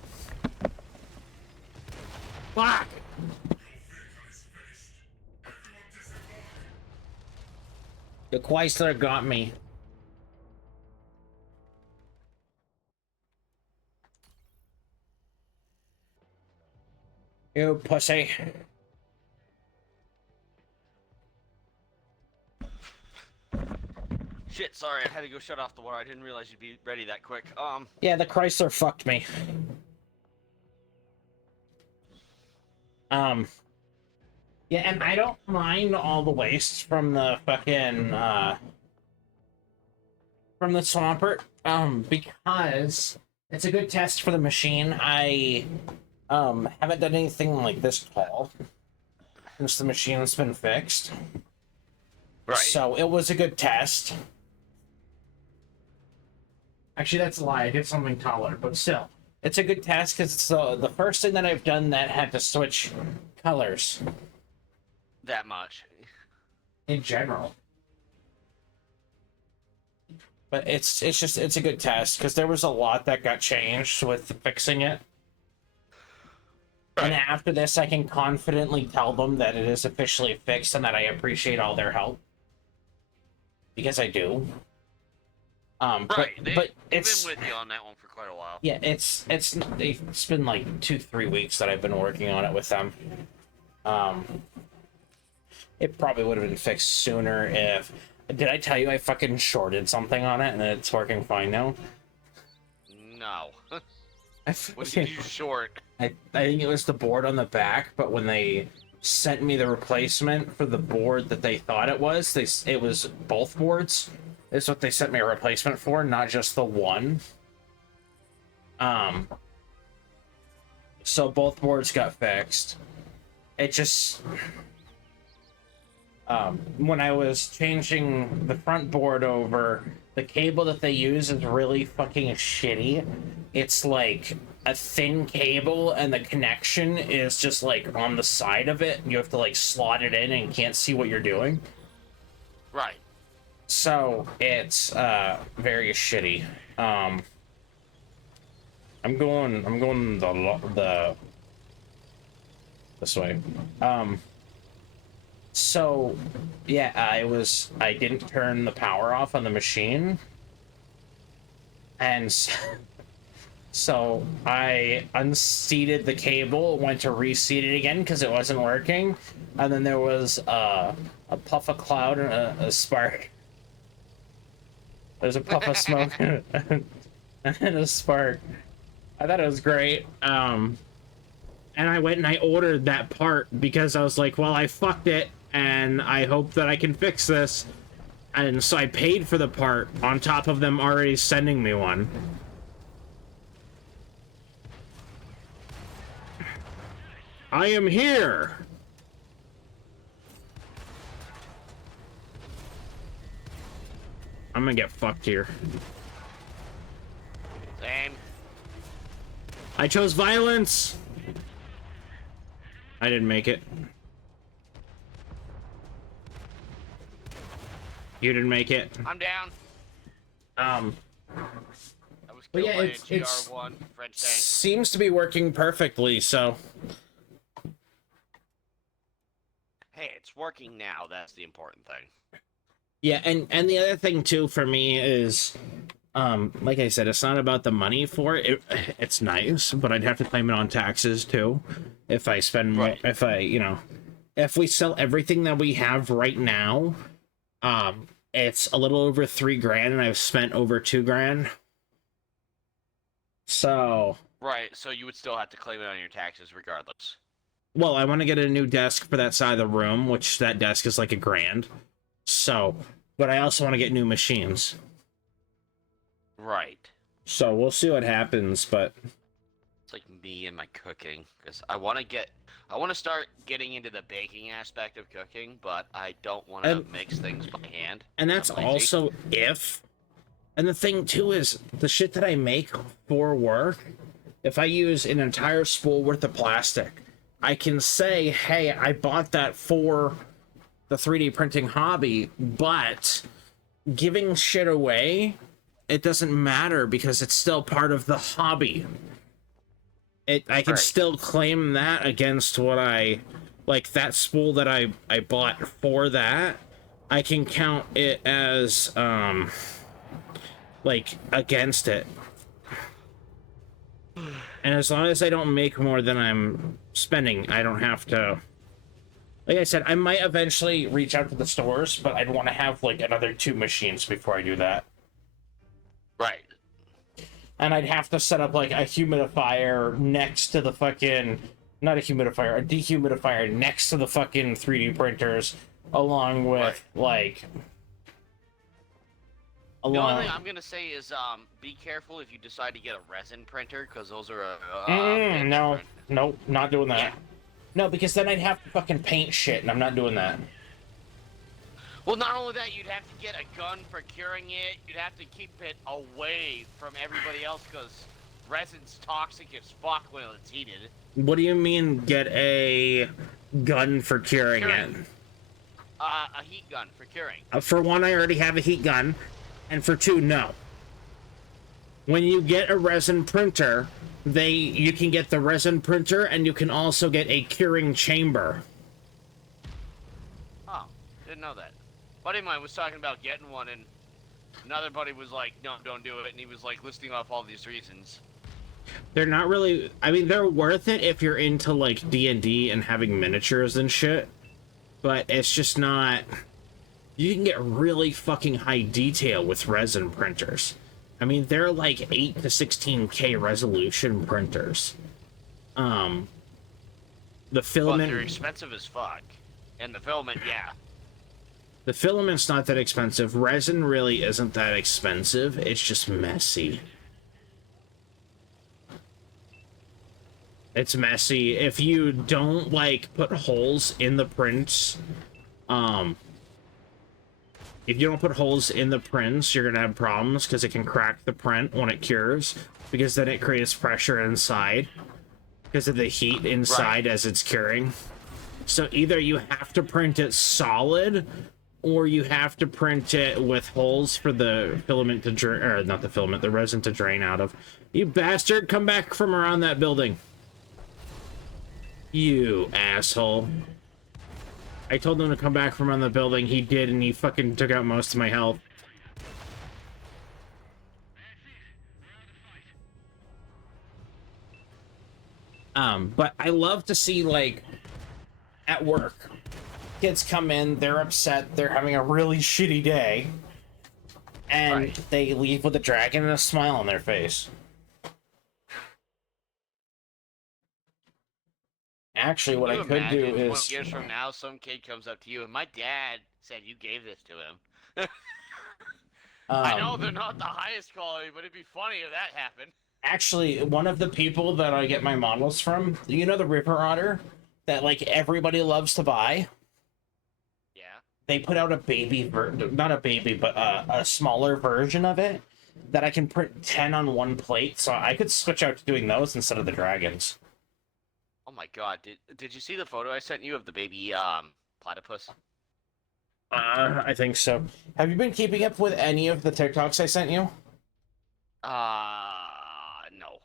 Fuck! The Chrysler got me. You pussy. Shit, sorry, I had to go shut off the water. I didn't realize you'd be ready that quick. Yeah, the Chrysler fucked me. Yeah, and I don't mind all the waste from the fucking, from the Swampert, because it's a good test for the machine. I haven't done anything like this tall since the machine's been fixed. Right. So it was a good test. Actually, that's a lie. I did something taller, but still. It's a good test because it's the first thing that I've done that had to switch colors. That much. In general. But it's a good test because there was a lot that got changed with fixing it. And after this, I can confidently tell them that it is officially fixed and that I appreciate all their help. Because I do. Right, but it's been with you on that one for quite a while. yeah, it's been like 2-3 weeks that I've been working on it with them. It probably would have been fixed sooner if. Did I tell you I fucking shorted something on it and it's working fine now? No. I What did you short? I think it was the board on the back, but when they sent me the replacement for the board that they thought it was both boards. Is what they sent me a replacement for, not just the one. So both boards got fixed. It just when I was changing the front board over, the cable that they use is really fucking shitty. It's like a thin cable and the connection is just like on the side of it. You have to like slot it in and you can't see what you're doing. Right. So it's very shitty. I'm going the this way. So yeah, I didn't turn the power off on the machine, and so I unseated the cable, went to reseat it again because it wasn't working, and then there was a puff of cloud and a spark. There's a puff of smoke and a spark. I thought it was great. And I went and I ordered that part because I was like, well, I fucked it and I hope that I can fix this. And so I paid for the part on top of them already sending me one. I am here. I'm gonna get fucked here. Same. I chose violence. I didn't make it. You didn't make it. I'm down. I was But killed yeah, by it's a GR1 French tank. seems to be working perfectly. So Hey, it's working now. That's the important thing. yeah, and the other thing too for me is, like I said, it's not about the money for it. It's nice, but I'd have to claim it on taxes too if I spend more. Right. If if we sell everything that we have right now, it's a little over $3,000, and I've spent over $2,000. So, Right, so you would still have to claim it on your taxes regardless. well, I want to get a new desk for that side of the room, which that desk is like $1,000. So, but I also want to get new machines. Right. So we'll see what happens, but It's like me and my cooking, because I want to start getting into the baking aspect of cooking, but I don't want to And- mix things by hand. and that's I'm lazy. also if. And the thing too is the shit that I make for work, if I use an entire spool worth of plastic, I can say, hey, I bought that for the 3D printing hobby, but giving shit away, it doesn't matter because it's still part of the hobby. I can Right. still claim that against what I like that spool that I bought for that. I can count it as like against it. And as long as I don't make more than I'm spending, I don't have to. Like I said, I might eventually reach out to the stores, but I'd want to have like another 2 machines before I do that. Right. And I'd have to set up like a humidifier next to the fucking, not a humidifier, a dehumidifier next to the fucking 3D printers, along with like The only Along. thing I'm gonna say is be careful if you decide to get a resin printer, because those are a bit No, different. nope, not doing that. Yeah. No, because then I'd have to fucking paint shit, and I'm not doing that. Well, not only that, you'd have to get a gun for curing it. You'd have to keep it away from everybody else, because resin's toxic as fuck when it's heated. What do you mean, get a gun for curing it? A heat gun for curing. For one, I already have a heat gun, and for two, no. When you get a resin printer, you can get the resin printer, and you can also get a curing chamber. Oh, didn't know that. Buddy of mine was talking about getting one, and another buddy was like, "No, don't do it," and he was like listing off all these reasons. They're not really. I mean, they're worth it if you're into like D&D and having miniatures and shit, but it's just not. You can get really fucking high detail with resin printers. I mean, they're like 8 to 16K resolution printers. The But filament. they're expensive as fuck, and the filament, yeah. The filament's not that expensive. Resin really isn't that expensive. It's just messy. It's messy. If you don't like put holes in the prints, if you don't put holes in the prints, you're gonna have problems because it can crack the print when it cures, because then it creates pressure inside because of the heat inside as it's curing. So either you have to print it solid, or you have to print it with holes for the filament to drain, or not the filament, the resin to drain out of. You bastard, come back from around that building. You asshole. I told him to come back from around the building, he did, and he fucking took out most of my health. But I love to see, like, at work, kids come in, they're upset, they're having a really shitty day, and they leave with a dragon and a smile on their face. Actually, what I could do is 20 years from now, some kid comes up to you, and my dad said you gave this to him. I know they're not the highest quality, but it'd be funny if that happened. Actually, one of the people that I get my models from, you know the River Otter that like everybody loves to buy? Yeah. They put out a baby not a baby, but a smaller version of it that I can print 10 on one plate, so I could switch out to doing those instead of the dragons. Oh my god, did you see the photo I sent you of the baby platypus? I think so. Have you been keeping up with any of the TikToks I sent you? No.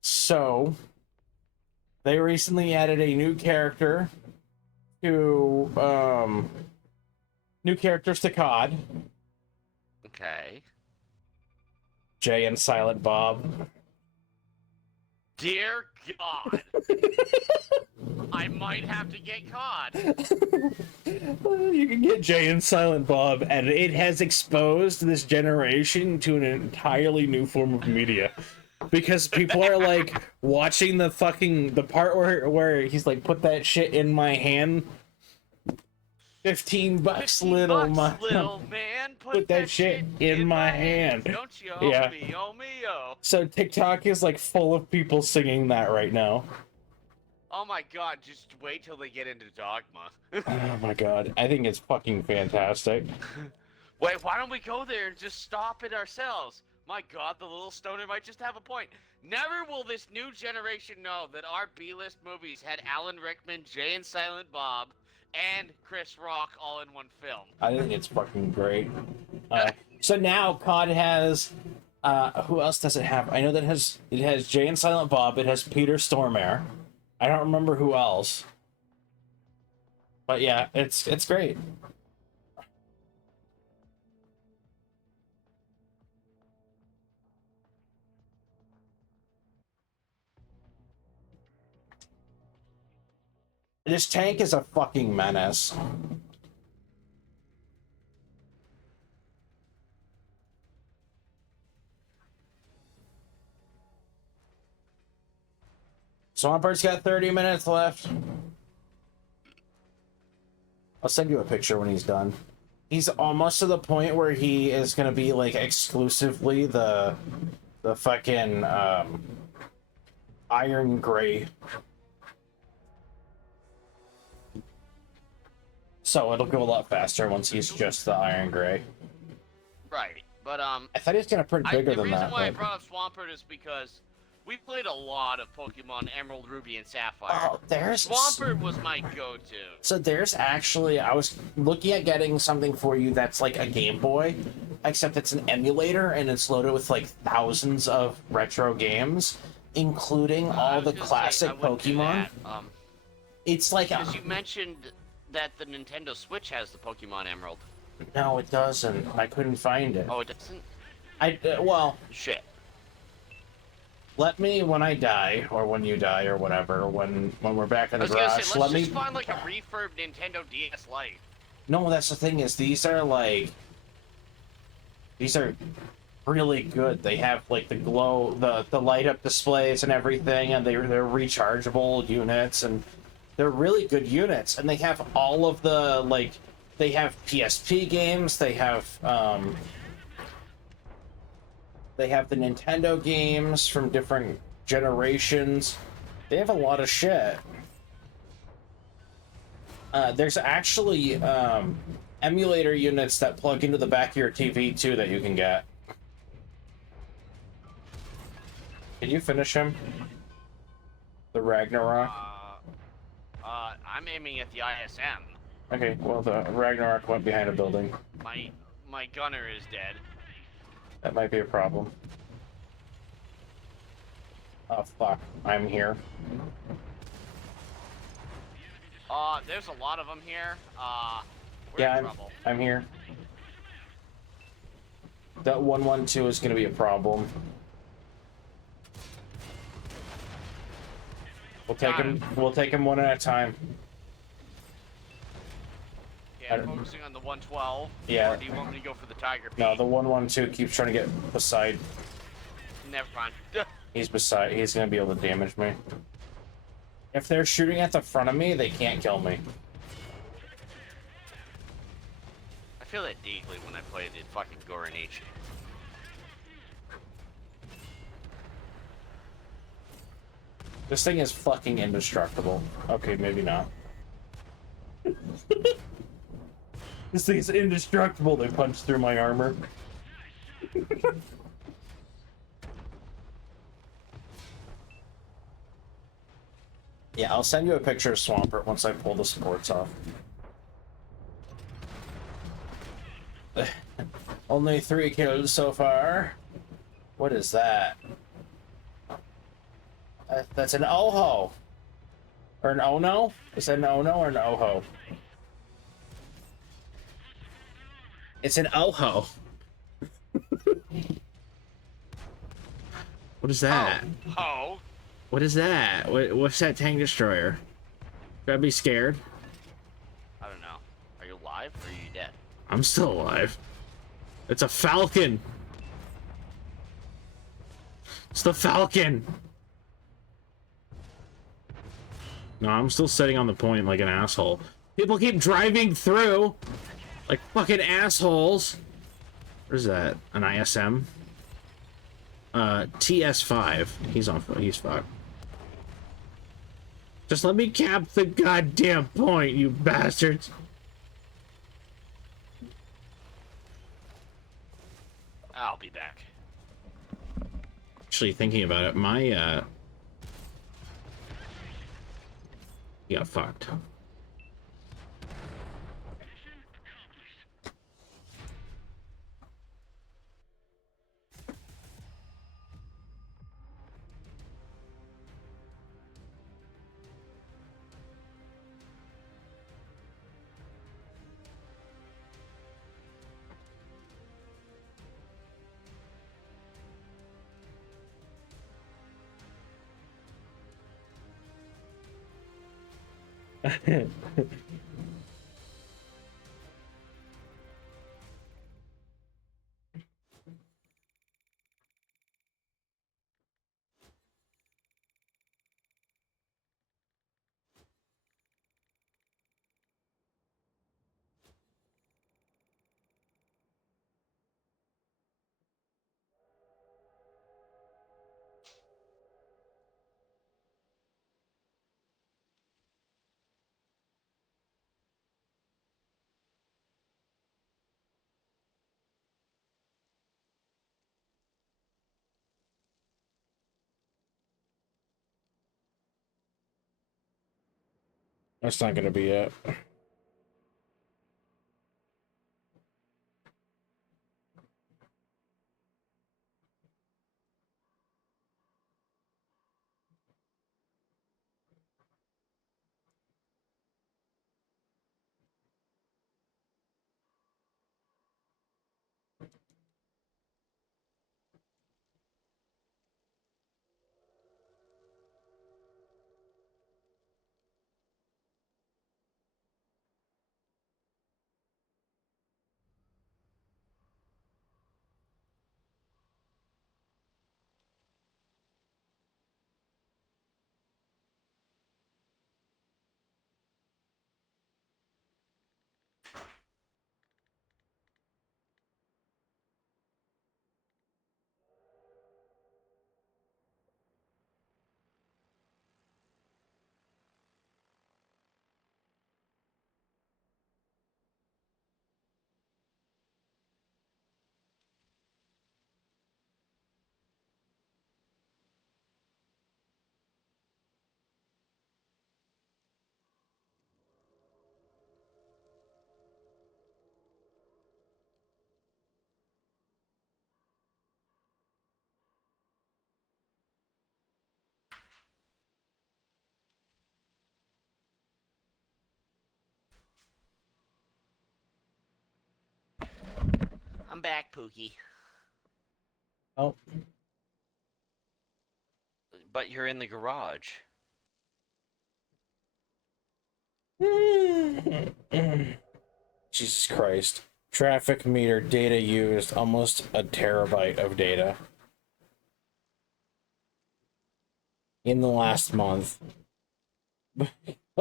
So, they recently added a new character to, new characters to COD. Okay. Jay and Silent Bob. Dear God. I might have to get COD. You can get Jay and Silent Bob, and it has exposed this generation to an entirely new form of media. Because people are like watching the part where he's like, put that shit in my hand. $15 little man. Put that shit in my hand. Don't you? Yeah. Me, oh me, oh. So TikTok is like full of people singing that right now. Oh my god, just wait till they get into Dogma. Oh my god, I think it's fucking fantastic. Wait, why don't we go there and just stop it ourselves? My god, the little stoner might just have a point. Never will this new generation know that our B-list movies had Alan Rickman, Jay and Silent Bob, and Chris Rock all in one film. I think it's fucking great. So now COD has, who else does it have? I know that it has Jay and Silent Bob, it has Peter Stormare. I don't remember who else. But yeah, it's great. This tank is a fucking menace. Swampert's got 30 minutes left. I'll send you a picture when he's done. He's almost to the point where he is gonna be like exclusively the fucking Iron Gray. So it'll go a lot faster once he's just the Iron Gray. Right, but I thought he was gonna print bigger the than reason that. why I But... brought up Swampert is because we played a lot of Pokemon Emerald, Ruby, and Sapphire. Oh, there's Swampert was my go-to. So there's actually, I was looking at getting something for you that's like a Game Boy, except it's an emulator and it's loaded with like thousands of retro games, including I all was the gonna say, classic I wouldn't do Pokemon. that, It's like because you mentioned that the Nintendo Switch has the Pokemon Emerald. no, it doesn't. I couldn't find it. Oh, it doesn't? Well, Shit. let me when I die or when you die or whatever, when we're back in I the was gonna garage, say, let let's me. just find like a refurb Nintendo DS Lite. No, that's the thing is these are like these are really good. They have like the glow, the light up displays and everything, and they're rechargeable units, and they're really good units. And they have all of the like, they have PSP games, they have the Nintendo games from different generations. They have a lot of shit. There's actually emulator units that plug into the back of your TV too that you can get. Can you finish him? The Ragnarok? I'm aiming at the ISM. Okay, well the Ragnarok went behind a building. My gunner is dead. That might be a problem. Oh fuck, I'm here. There's a lot of them here. We're Yeah, in trouble. I'm here. That 112 is gonna be a problem. We'll take him one at a time. Yeah, focusing on the 112. Yeah. Or do you want me to go for the Tiger P? No, the 112 keeps trying to get beside. Never mind. He's gonna be able to damage me. If they're shooting at the front of me, they can't kill me. I feel that deeply when I play the fucking Gorin H. This thing is fucking indestructible. Okay, maybe not. This thing is indestructible. They punched through my armor. Yeah, I'll send you a picture of Swampert once I pull the supports off. Only 3 kills so far. What is that? That's an Oho. Or an Ono? Is that an Ono or an Oho? It's an Oho. What is that? Oh. What is that? What's that tank destroyer? Should I be scared? I don't know. Are you alive or are you dead? I'm still alive. It's a Falcon. It's the Falcon. No, I'm still sitting on the point like an asshole. People keep driving through like fucking assholes. What is that? An ISM? TS5. He's fucked. Just let me cap the goddamn point, you bastards. I'll be back. Actually, thinking about it, my he got fucked. That's not gonna be it. I'm back, Pookie. Oh. But you're in the garage. Jesus Christ. Traffic meter data used, almost a terabyte of data in the last month.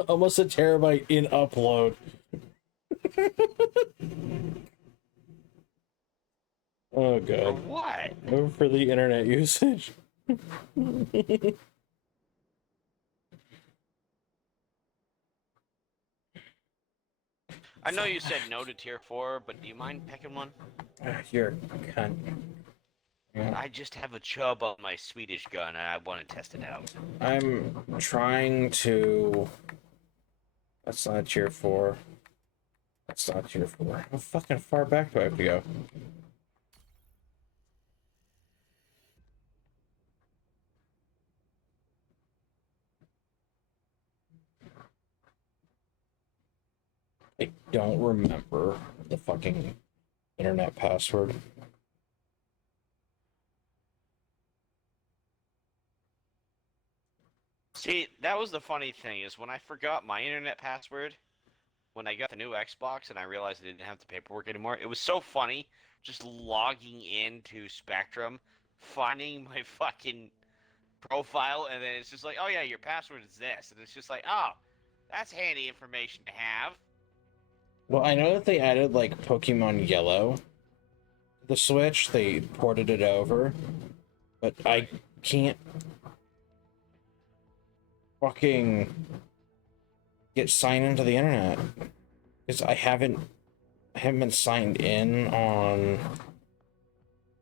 Almost a terabyte in upload. Oh For god. what? For the internet usage. I know you said no to tier 4, but do you mind picking one? You're a cunt. Yeah. I just have a chub on my Swedish gun and I want to test it out. I'm trying to. That's not tier 4. That's not tier 4. How fucking far back do I have to go? I don't remember the fucking internet password. See, that was the funny thing, is when I forgot my internet password, when I got the new Xbox and I realized I didn't have the paperwork anymore, it was so funny just logging into Spectrum, finding my fucking profile, and then it's just like, oh yeah, your password is this. And it's just like, oh, that's handy information to have. Well, I know that they added like Pokemon Yellow to the Switch. They ported it over, but I can't fucking get signed into the internet because I haven't been signed in on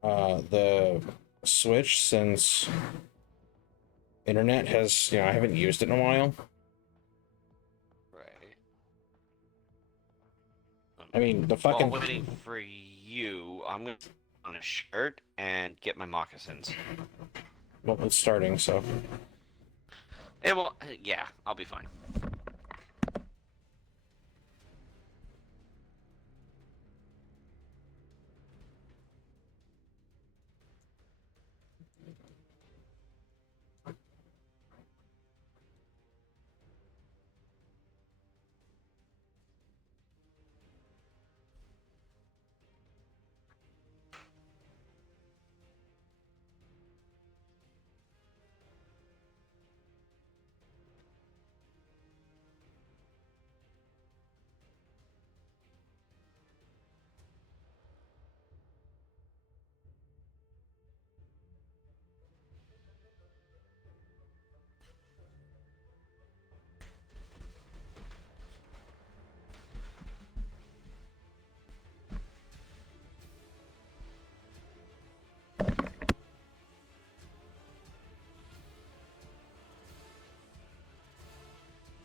the Switch since internet has, I haven't used it in a while. Right. I mean, the fucking. While waiting for you, I'm gonna put on a shirt and get my moccasins. Well, it's starting, so. It will, yeah, I'll be fine.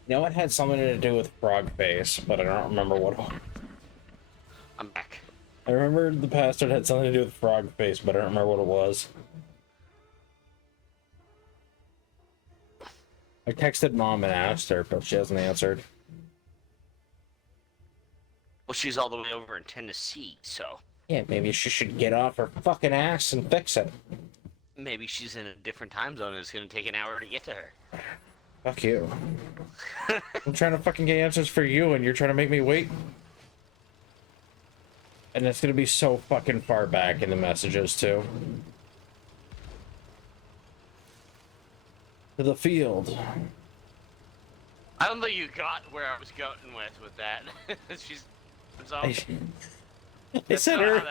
You know, it had something to do with frog face, but I don't remember what it was. I'm back. I remember the password had something to do with frog face, but I don't remember what it was. I texted mom and asked her, but she hasn't answered. Well, she's all the way over in Tennessee, so Yeah, maybe she should get off her fucking ass and fix it. maybe she's in a different time zone and it's gonna take an hour to get to her. Fuck you. I'm trying to fucking get answers for you, and you're trying to make me wait. And it's gonna be so fucking far back in the messages, too. To the field. I don't think you got where I was going with that. She's I sent her.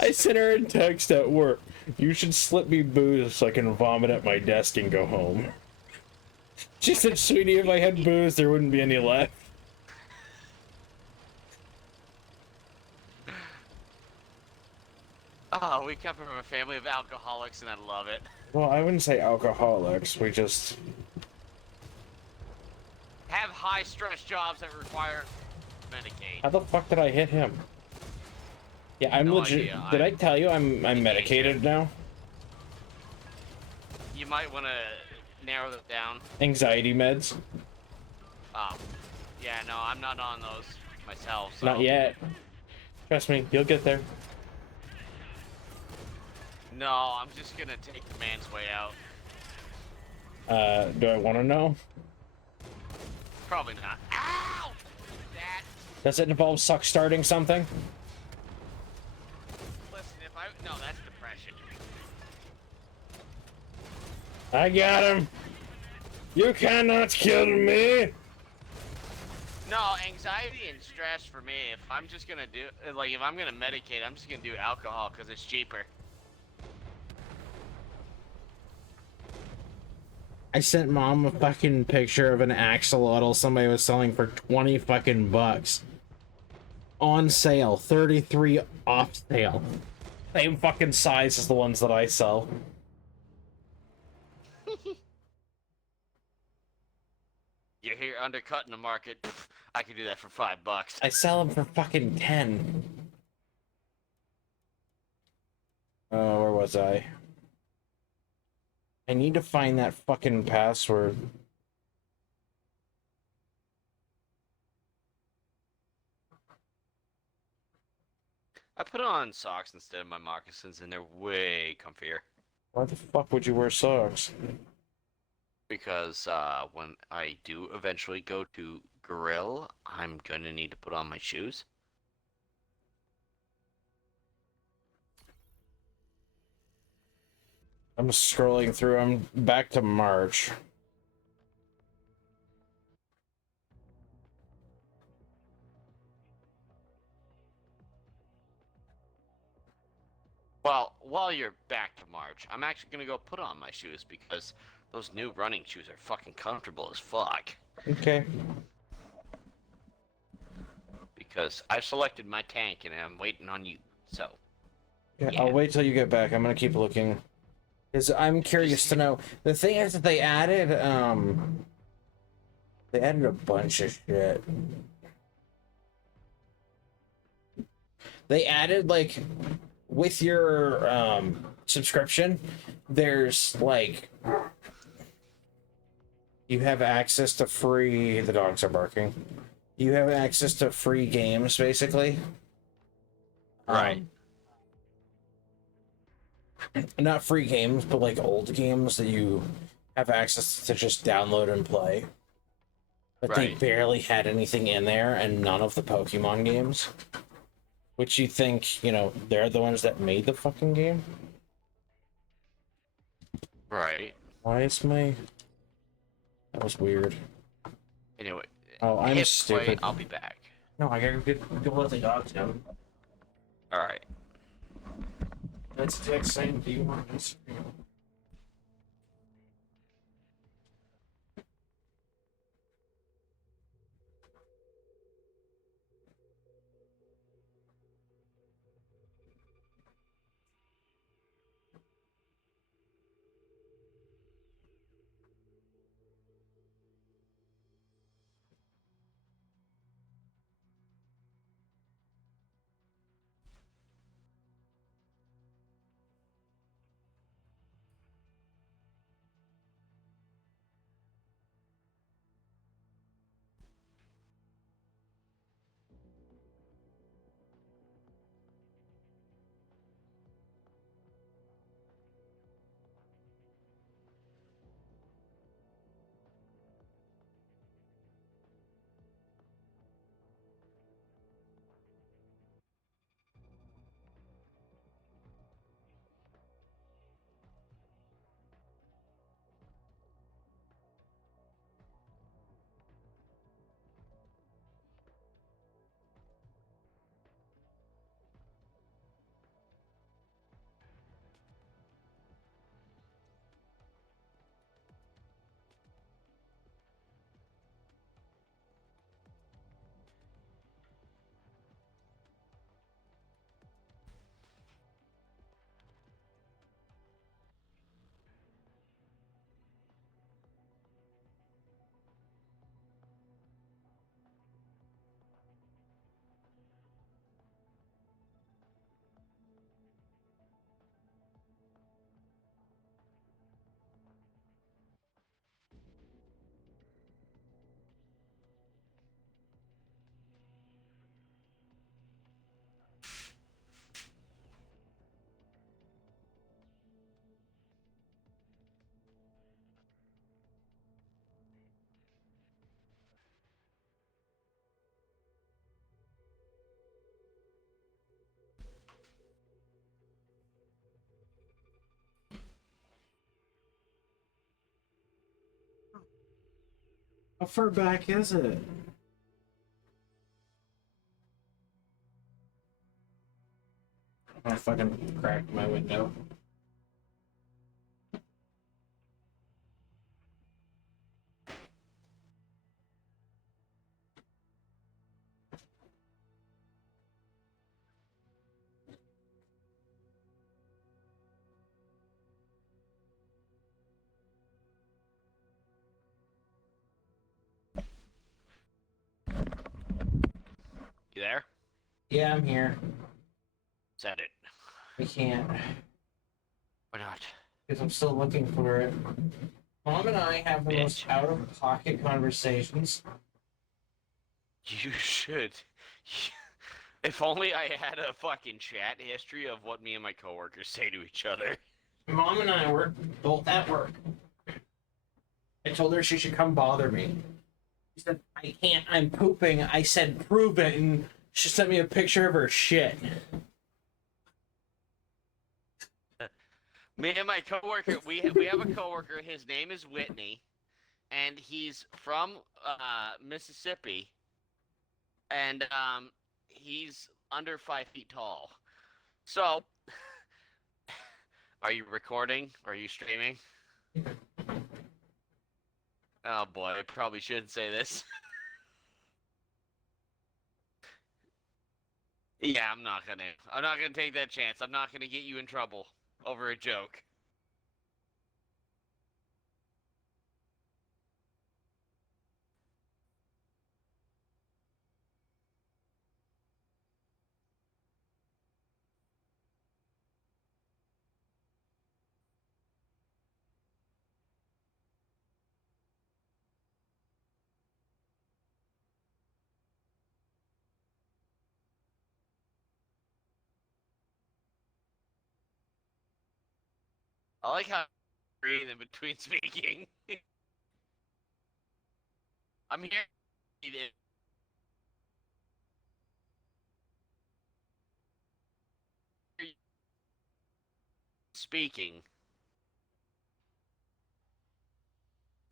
I sent her a text at work. You should slip me booze so I can vomit at my desk and go home. She said, "Sweetie, if I had booze, there wouldn't be any left." Oh, we come from a family of alcoholics, and I love it. Well, I wouldn't say alcoholics. We just Have high-stress jobs that require Medicaid. How the fuck did I hit him? Yeah, I'm No legit. idea. Did I tell you I'm medicated now? You might want to narrow that down. Anxiety meds? Yeah, no, I'm not on those myself. So. Not yet. Trust me, you'll get there. No, I'm just gonna take the man's way out. Do I want to know? Probably not. Ow! That. Does it involve suck starting something? Listen, if I no, that's depression. I got him. You cannot kill me. No, anxiety and stress for me. If I'm just gonna do like if I'm gonna medicate, I'm just gonna do alcohol because it's cheaper. I sent mom a fucking picture of an axolotl somebody was selling for 20 fucking bucks. On sale, 33 off sale. Same fucking size as the ones that I sell. You're here undercutting the market. Pff, I could do that for $5. I sell them for fucking 10. Oh, where was I? I need to find that fucking password. I put on socks instead of my moccasins, and they're way comfier. Why the fuck would you wear socks? Because when I do eventually go to grill, I'm gonna need to put on my shoes. I'm scrolling through. I'm back to March. Well, while you're back to March, I'm actually gonna go put on my shoes because those new running shoes are fucking comfortable as fuck. Okay. Because I've selected my tank and I'm waiting on you, so. Yeah, Yeah. I'll wait till you get back. I'm gonna keep looking. Because I'm curious to know. The thing is that they added a bunch of shit. They added, like, with your subscription, there's like you have access to free. The dogs are barking. You have access to free games, basically. Right. Not free games, but like old games that you have access to just download and play. But they Right. barely had anything in there, and none of the Pokemon games. Which you think, you know, they're the ones that made the fucking game? Right. Why is my... That was weird. Anyway. Oh, I'm hit stupid. play, I'll be back. No, I gotta get let the dogs now. Alright. That's the text saying, do you want this? How far back is it? I fucking cracked my window. You there? Yeah, I'm here. Is that it? We can't, Why not? because I'm still looking for it. Mom and I have the most Bitch. out-of-pocket conversations. You should. If only I had a fucking chat history of what me and my coworkers say to each other. Mom and I were both at work. I told her she should come bother me. She said, I can't, I'm pooping. I said, prove it, and she sent me a picture of her shit. Me and my coworker, we have a coworker. His name is Whitney, and he's from Mississippi, and he's under 5 feet tall. So, are you recording? Are you streaming? Oh boy, I probably shouldn't say this. Yeah, I'm not gonna take that chance. I'm not gonna get you in trouble over a joke. I like how I breathe in between speaking. I'm here. Speaking.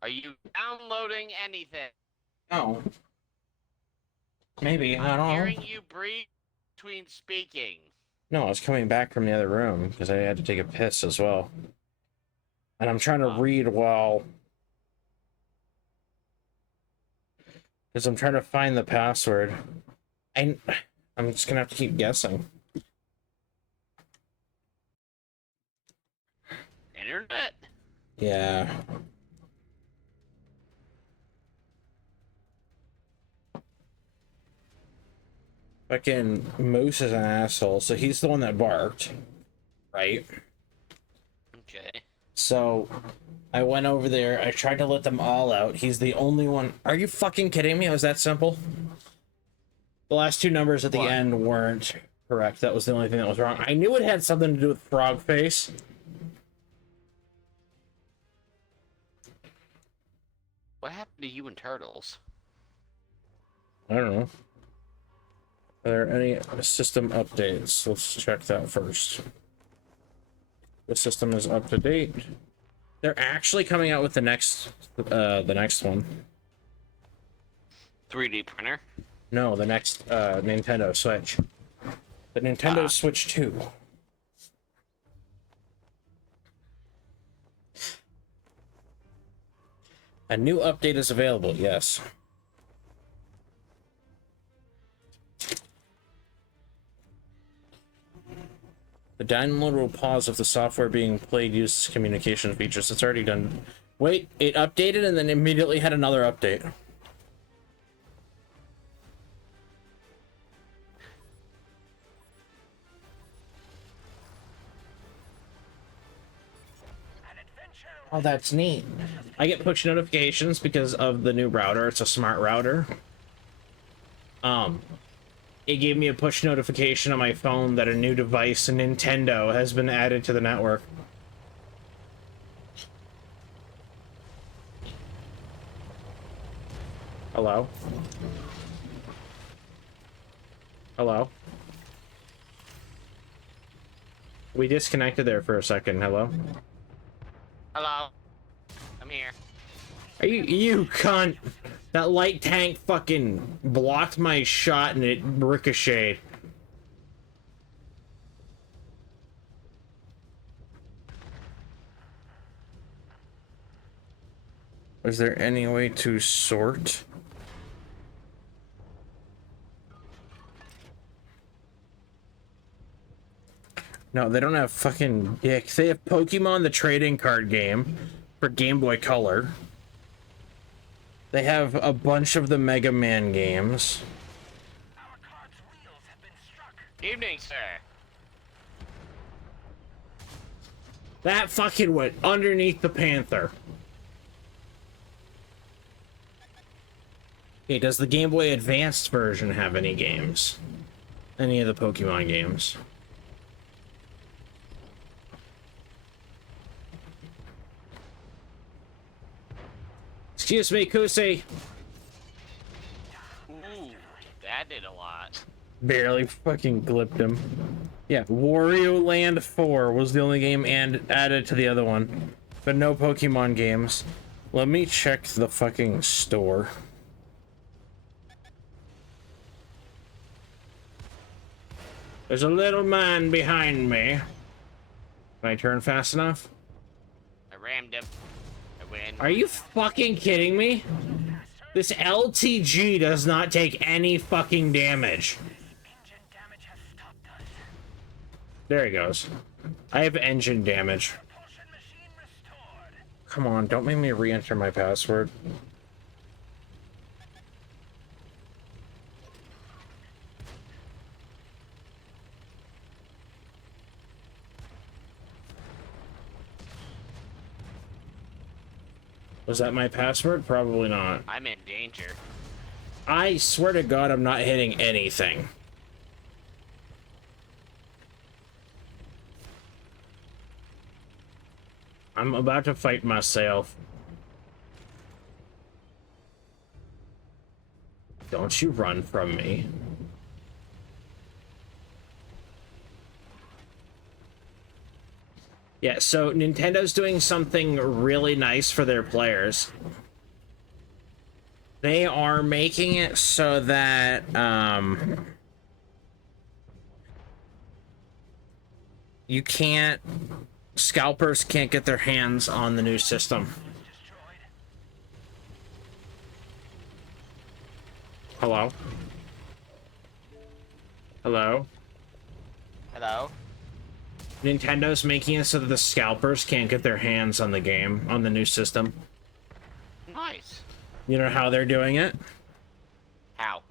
Are you downloading anything? No. Maybe, I don't I'm know. hearing you breathe between speaking. No, I was coming back from the other room because I had to take a piss as well. And I'm trying to read while... Because I'm trying to find the password. I'm just gonna have to keep guessing. Internet? Yeah. Fucking Moose is an asshole, so he's the one that barked. Right? Okay. So, I went over there, I tried to let them all out. He's the only one... Are you fucking kidding me? It was that simple? The last two numbers at the What? end weren't correct. That was the only thing that was wrong. I knew it had something to do with frog face. What happened to you and turtles? I don't know. Are there any system updates? Let's check that first. The system is up to date. They're actually coming out with the next one. 3D printer? No, the next Nintendo Switch. The Nintendo Switch 2. A new update is available, yes. The download will pause if the software being played uses communication features. It's already done. Wait, it updated and then immediately had another update. Oh, that's neat. I get push notifications because of the new router. It's a smart router. It gave me a push notification on my phone that a new device, a Nintendo, has been added to the network. Hello? Hello? We disconnected there for a second. Hello? Hello? I'm here. Are you cunt? That light tank fucking blocked my shot and it ricocheted. Is there any way to sort? No, they don't have fucking dick. They have Pokemon the trading card game for Game Boy Color. They have a bunch of the Mega Man games. Our cart's wheels have been struck. Evening, sir. That fucking went underneath the Panther. Okay, does the Game Boy Advanced version have any games? Any of the Pokemon games? Excuse me, Kusi. Ooh, that did a lot. Barely fucking clipped him. Yeah, Wario Land 4 was the only game and added to the other one. But no Pokemon games. Let me check the fucking store. There's a little man behind me. Can I turn fast enough? I rammed him. I win. Are you fucking kidding me? This LTG does not take any fucking damage. Engine damage has stopped us. There he goes. I have engine damage. Propulsion machine restored. Come on, don't make me re-enter my password. Was that my password? Probably not. I'm in danger. I swear to God, I'm not hitting anything. I'm about to fight myself. Don't you run from me. Yeah, so Nintendo's doing something really nice for their players. They are making it so that, you can't, scalpers can't get their hands on the new system. Hello? Hello? Hello? Nintendo's making it so that the scalpers can't get their hands on the game, on the new system. Nice. You know how they're doing it? How?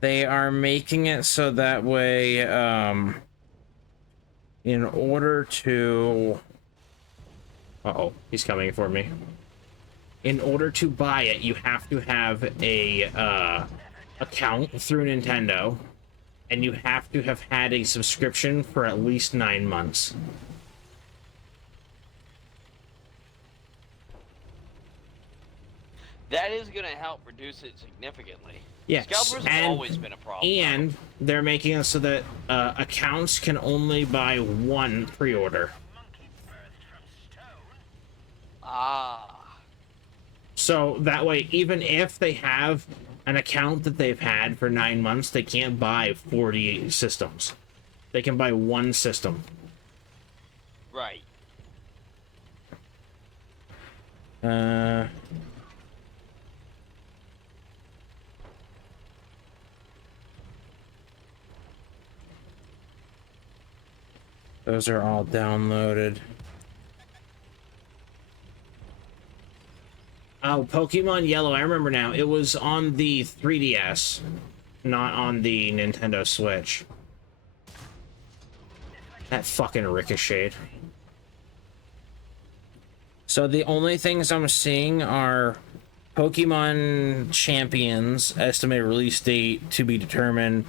They are making it so that way, in order to... Uh-oh, he's coming for me. In order to buy it, you have to have a, account through Nintendo, and you have to have had a subscription for at least 9 months. That is going to help reduce it significantly. Yes, Scalpers have always been a problem. And they're making it so that accounts can only buy one pre-order. Monkey birthed from stone. Ah. So that way, even if they have an account that they've had for 9 months, they can't buy 40 systems. They can buy one system. Right. Those are all downloaded. Oh, Pokemon Yellow, I remember now. It was on the 3DS, not on the Nintendo Switch. That fucking ricocheted. So the only things I'm seeing are Pokemon Champions, estimated release date to be determined,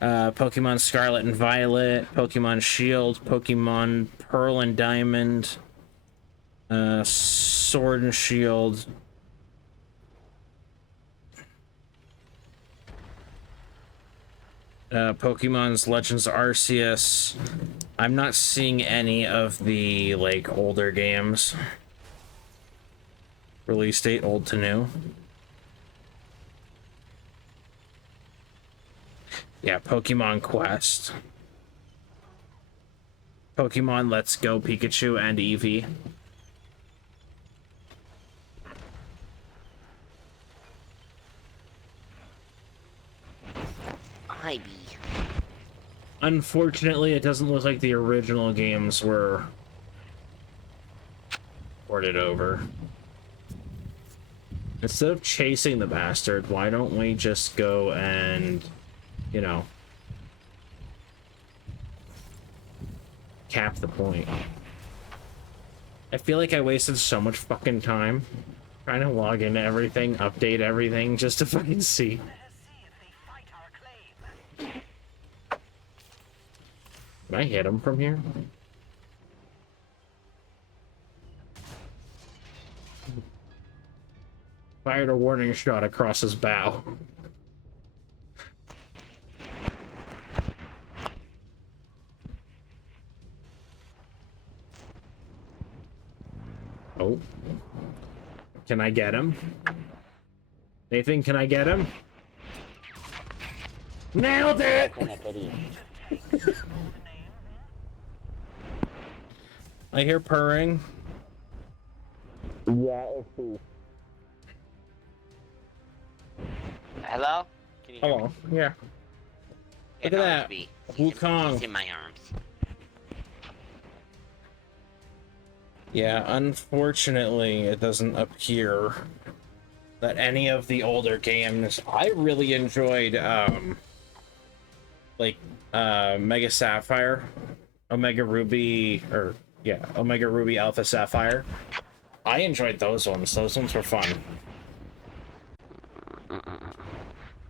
Pokemon Scarlet and Violet, Pokemon Shield, Pokemon Pearl and Diamond, Sword and Shield, Pokemon's Legends Arceus. I'm not seeing any of the, like, older games. Release date, old to new. Yeah, Pokemon Quest. Pokemon Let's Go Pikachu and Eevee. Ivy. Unfortunately, it doesn't look like the original games were ported over. Instead of chasing the bastard, why don't we just go and, you know, cap the point? I feel like I wasted so much fucking time trying to log into everything, update everything, just to fucking see. Let us see if they fight our claim. Can I hit him from here? Fired a warning shot across his bow. Oh. Can I get him? Nathan, can I get him? Nailed it! I hear purring. Hello? Can you hear me? Oh, yeah. Look at that. He's Wukong. He's in my arms. Yeah, unfortunately, it doesn't appear that any of the older games. I really enjoyed, Mega Sapphire, Omega Ruby, or yeah, Omega Ruby Alpha Sapphire. I enjoyed those ones. Those ones were fun.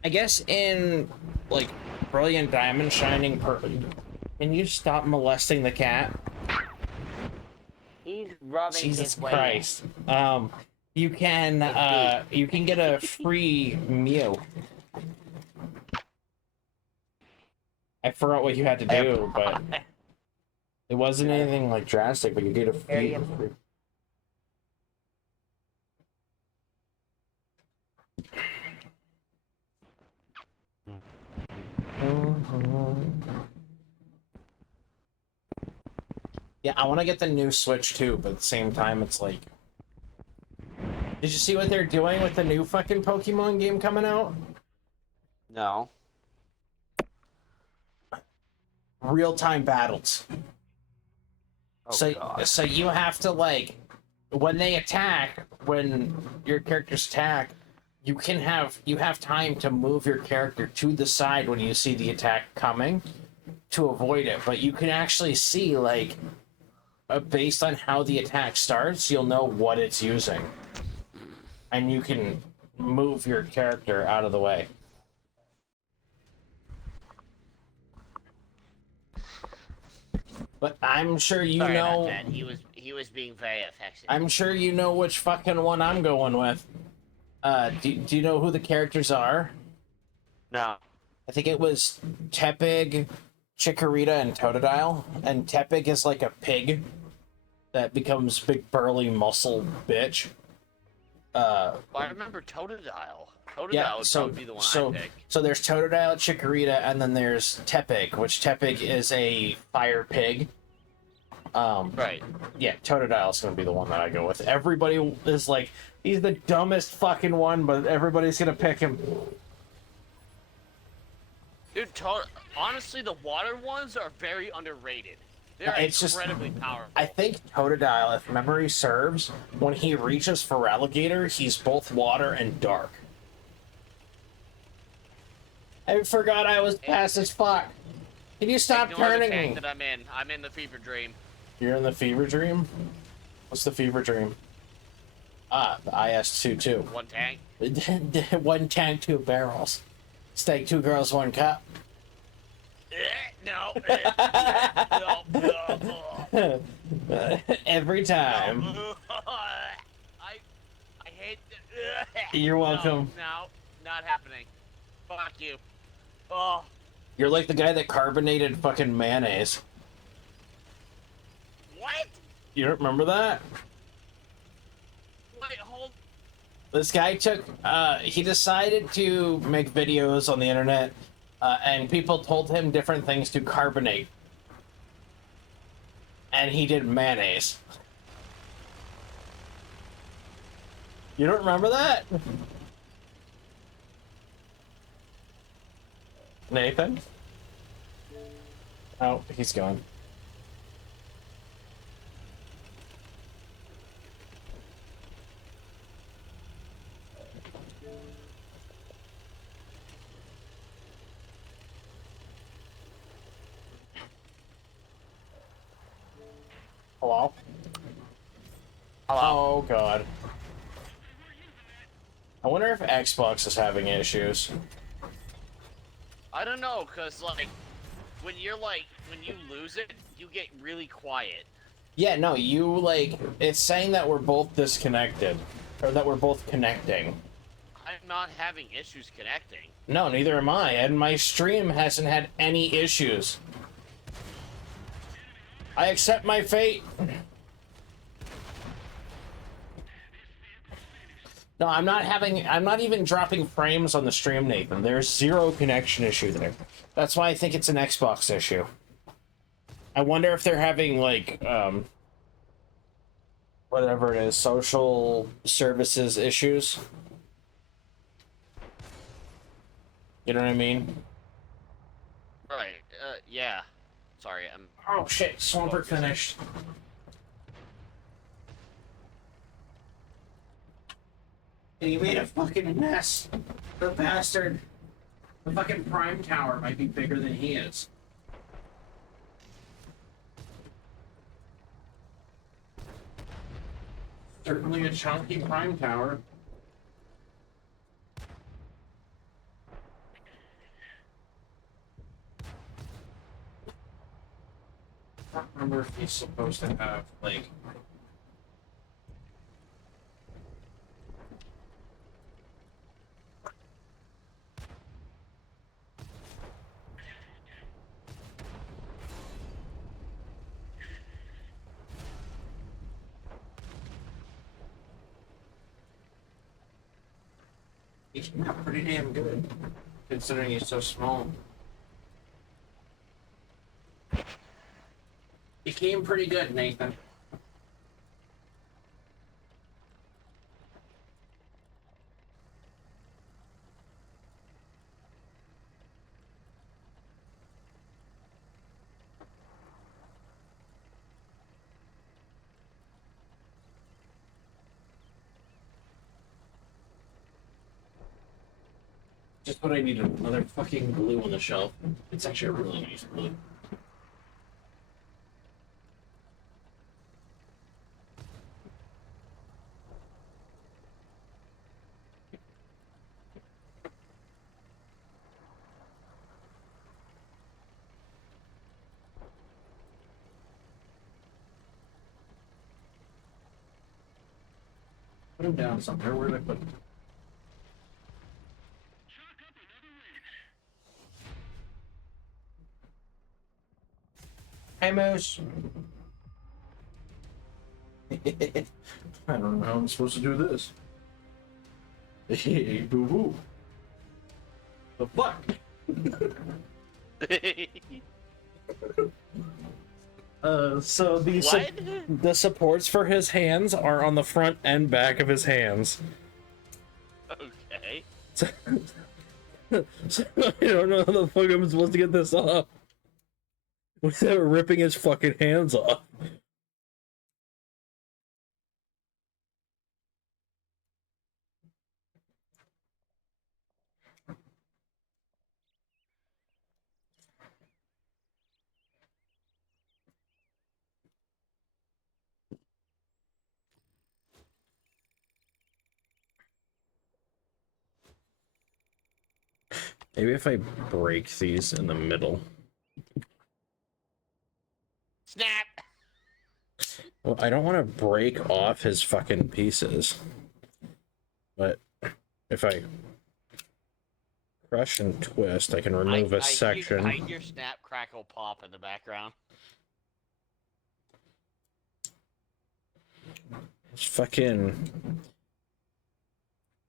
I guess in like Brilliant Diamond, Shining Pearl. Can you stop molesting the cat? He's rubbing Jesus his way. Christ. You can get a free Mew. I forgot what you had to do, but it wasn't anything like drastic, but you get a free. Yeah, I want to get the new Switch too, but at the same time, it's like, did you see what they're doing with the new fucking Pokemon game coming out? No. Real-time battles. Oh, so, God. so you have to like, when they attack, when your characters attack, you have time to move your character to the side when you see the attack coming to avoid it. But you can actually see like, based on how the attack starts, you'll know what it's using, and you can move your character out of the way. But I'm sure you Sorry know. about that. He was being very affectionate. I'm sure you know which fucking one I'm going with. Do you know who the characters are? No. I think it was Tepig, Chikorita, and Totodile. And Tepig is like a pig that becomes big burly muscle bitch. Well, I remember Totodile. Totodile Yeah, would so probably be the one so I pick. so there's Totodile, Chikorita, and then there's Tepig, which Tepig is a fire pig. Right. Yeah, Totodile's gonna be the one that I go with. Everybody is like, he's the dumbest fucking one, but everybody's gonna pick him. Dude, honestly, the water ones are very underrated. They're It's just- incredibly powerful. I think Totodile, if memory serves, when he reaches for Alligator, he's both water and dark. I forgot I was fast as fuck. Can you stop Ignore the turning tank me? that I'm in. I'm in the fever dream. You're in the fever dream? What's the fever dream? Ah, the IS-22. One tank. One tank, two barrels. Steak, two girls, one cup. No. Every time. I hate. You're welcome. No, not happening. Fuck you. Oh, You're like the guy that carbonated fucking mayonnaise. what? You don't remember that? Wait, hold. This guy took, he decided to make videos on the internet and people told him different things to carbonate. And he did mayonnaise. You don't remember that? Nathan? Oh, he's gone. Hello? Hello. Oh, God. I wonder if Xbox is having issues. I don't know, cause like, when you lose it, you get really quiet. Yeah, no, it's saying that we're both disconnected. Or that we're both connecting. I'm not having issues connecting. No, neither am I, and my stream hasn't had any issues. I accept my fate. No, I'm not even dropping frames on the stream, Nathan. There's zero connection issue there. That's why I think it's an Xbox issue. I wonder if they're having, like, whatever it is, social services issues. You know what I mean? Right. Yeah. Sorry, I'm. Oh shit, Swampert finished. And he made a fucking mess. The bastard. The fucking Prime Tower might be bigger than he is. Certainly a chunky Prime Tower. I don't remember if he's supposed to have, like... He came out pretty damn good, considering he's so small. He came pretty good, Nathan. Just what I need, another fucking glue on the shelf. It's actually a really nice glue. Put him down somewhere. Where did I put him? Hey, Moose. I don't know how I'm supposed to do this. Hey, boo-hoo. The fuck? So the supports for his hands are on the front and back of his hands. Okay. So I don't know how the fuck I'm supposed to get this off without ripping his fucking hands off. Maybe if I break these in the middle. Snap. Well, I don't want to break off his fucking pieces. But if I crush and twist, I can remove a section. I hear snap, crackle, pop in the background. It's fucking...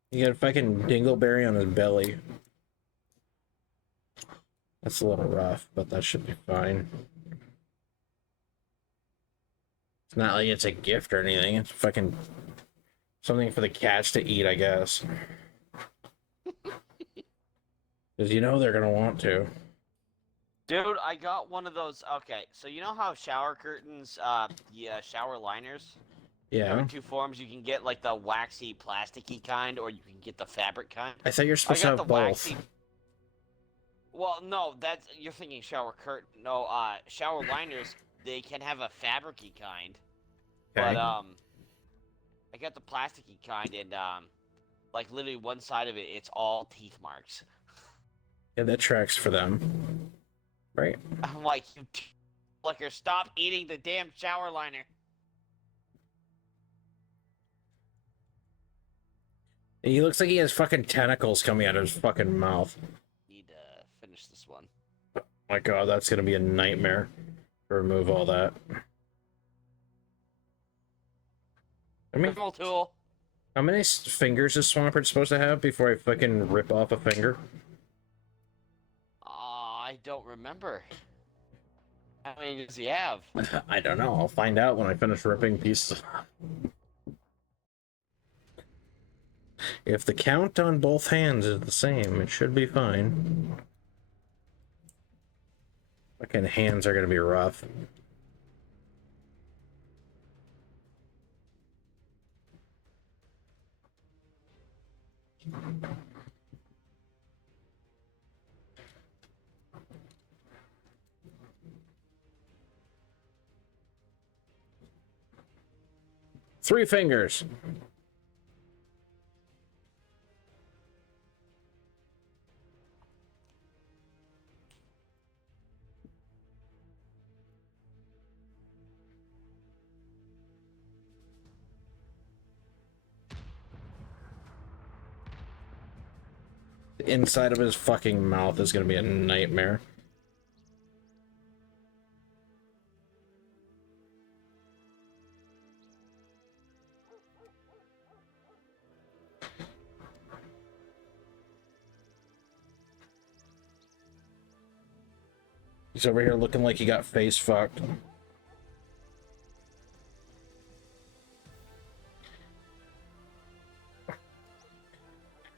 You got a fucking dingleberry on his belly. That's a little rough, but that should be fine. It's not like it's a gift or anything. It's fucking something for the cats to eat, I guess. Because you know they're gonna want to. Dude, I got one of those. Okay, so you know how shower curtains, shower liners come Yeah. in two forms? You can get like the waxy, plasticky kind, or you can get the fabric kind. I thought you're I supposed to got have the both. waxy. Well, no, that's you're thinking shower curtain. No, shower liners. They can have a fabricy kind, Okay. but I got the plasticky kind, and like literally one side of it, it's all teeth marks. Yeah, that tracks for them. Right. I'm like, you fucker, stop eating the damn shower liner. He looks like he has fucking tentacles coming out of his fucking mouth. Need to finish this one. My god, that's gonna be a nightmare to remove all that. I mean, Small tool. how many fingers is Swampert supposed to have before I fucking rip off a finger? I don't remember. How many does he have? I don't know. I'll find out when I finish ripping pieces. If the count on both hands is the same, it should be fine. Fucking hands are gonna be rough. Three fingers. The inside of his fucking mouth is gonna be a nightmare. He's over here looking like he got face fucked.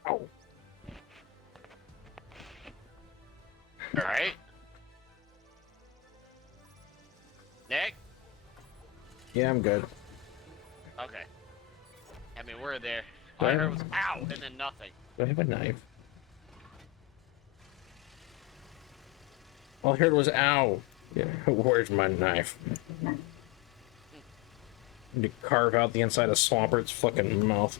Ow. Alright. Nick? Yeah, I'm good. Okay. I mean, we're there. All I heard was ow, and then nothing. Do I have a knife? All I heard was ow. Yeah, where's my knife? Need to carve out the inside of Swampert's fucking mouth.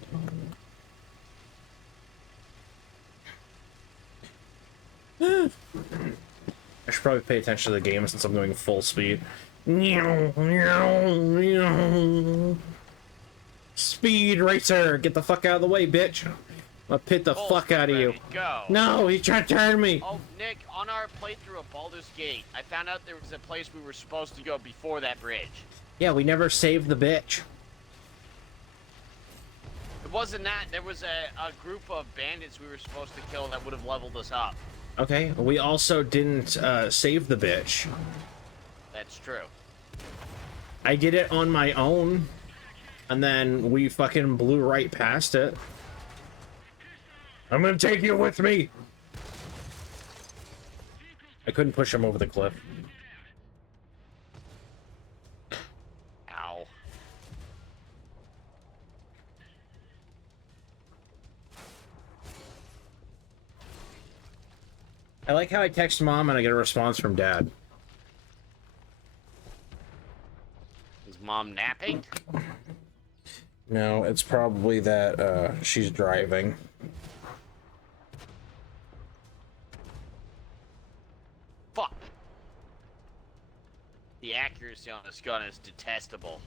I should probably pay attention to the game since I'm going full speed. Speed racer, get the fuck out of the way, bitch! I'll pit the fuck out of you. Ready, go. No, he's trying to turn me. Oh, Nick, on our playthrough of Baldur's Gate, I found out there was a place we were supposed to go before that bridge. Yeah, we never saved the bitch. It wasn't that. There was a group of bandits we were supposed to kill that would have leveled us up. Okay, we also didn't save the bitch. That's true. I did it on my own, and then we fucking blew right past it. I'm gonna take you with me! I couldn't push him over the cliff. Ow. I like how I text mom and I get a response from dad. Is mom napping? No, it's probably that she's driving. Fuck. The accuracy on this gun is detestable.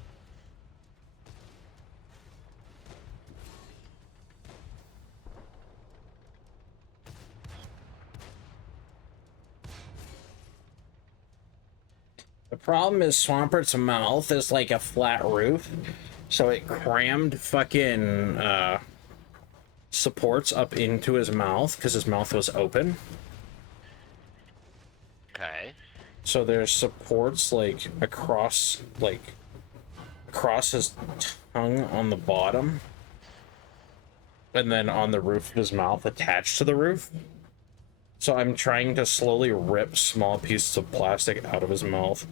The problem is Swampert's mouth is like a flat roof, so it crammed fucking supports up into his mouth because his mouth was open. So there's supports like across his tongue on the bottom, and then on the roof of his mouth attached to the roof. So I'm trying to slowly rip small pieces of plastic out of his mouth.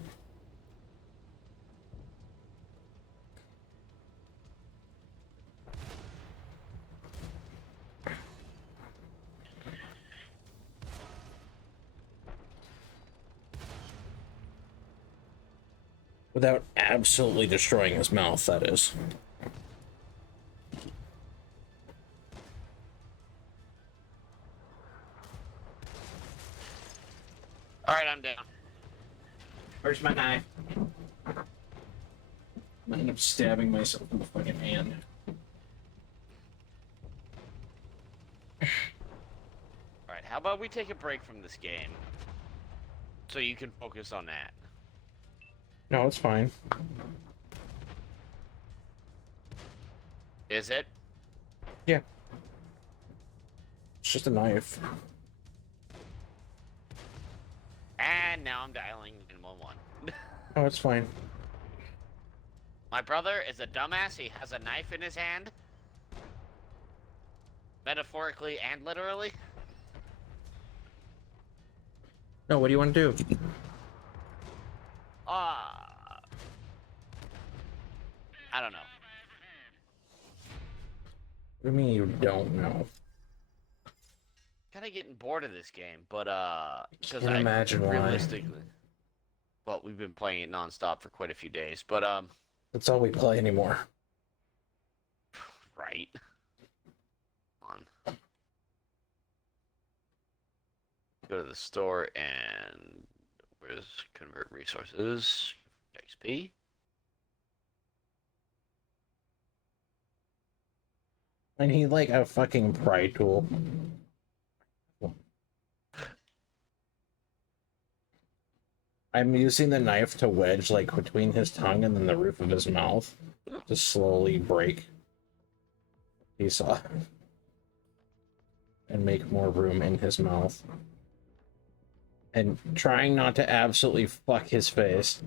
Without absolutely destroying his mouth, that is. All right, I'm down. Where's my knife? I'm gonna end up stabbing myself in the fucking hand. All right, how about we take a break from this game so you can focus on that? No, it's fine. Is it? Yeah. It's just a knife. And now I'm dialing 911. Oh, it's fine. My brother is a dumbass. He has a knife in his hand. Metaphorically and literally. No, what do you want to do? I don't know. What do you mean you don't know? Kind of getting bored of this game, but because Can't imagine why. realistically, well, we've been playing it nonstop for quite a few days, but That's all we play anymore. right. On. Go to the store and where's convert resources? XP. I need like a fucking pry tool. I'm using the knife to wedge like between his tongue and then the roof of his mouth to slowly break piece off and make more room in his mouth. And trying not to absolutely fuck his face.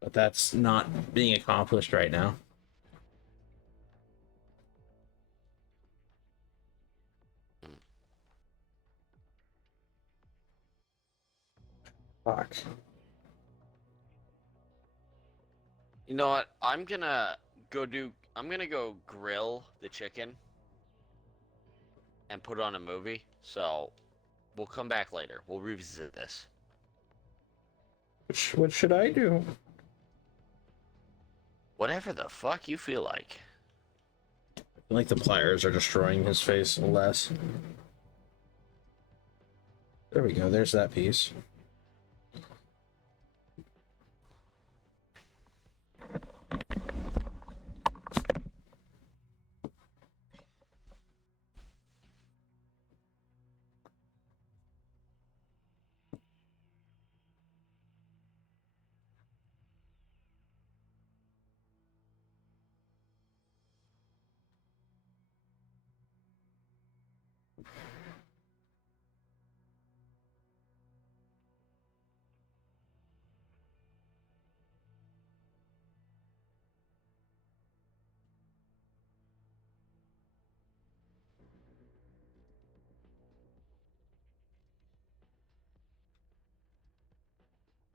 But that's not being accomplished right now. Fuck. You know what? I'm gonna go grill the chicken and put on a movie. So we'll come back later. We'll revisit this. What should I do? Whatever the fuck you feel like. I feel like the pliers are destroying his face less. There we go, there's that piece.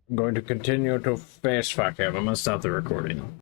I'm going to continue to face fuck him. I'm gonna stop the recording.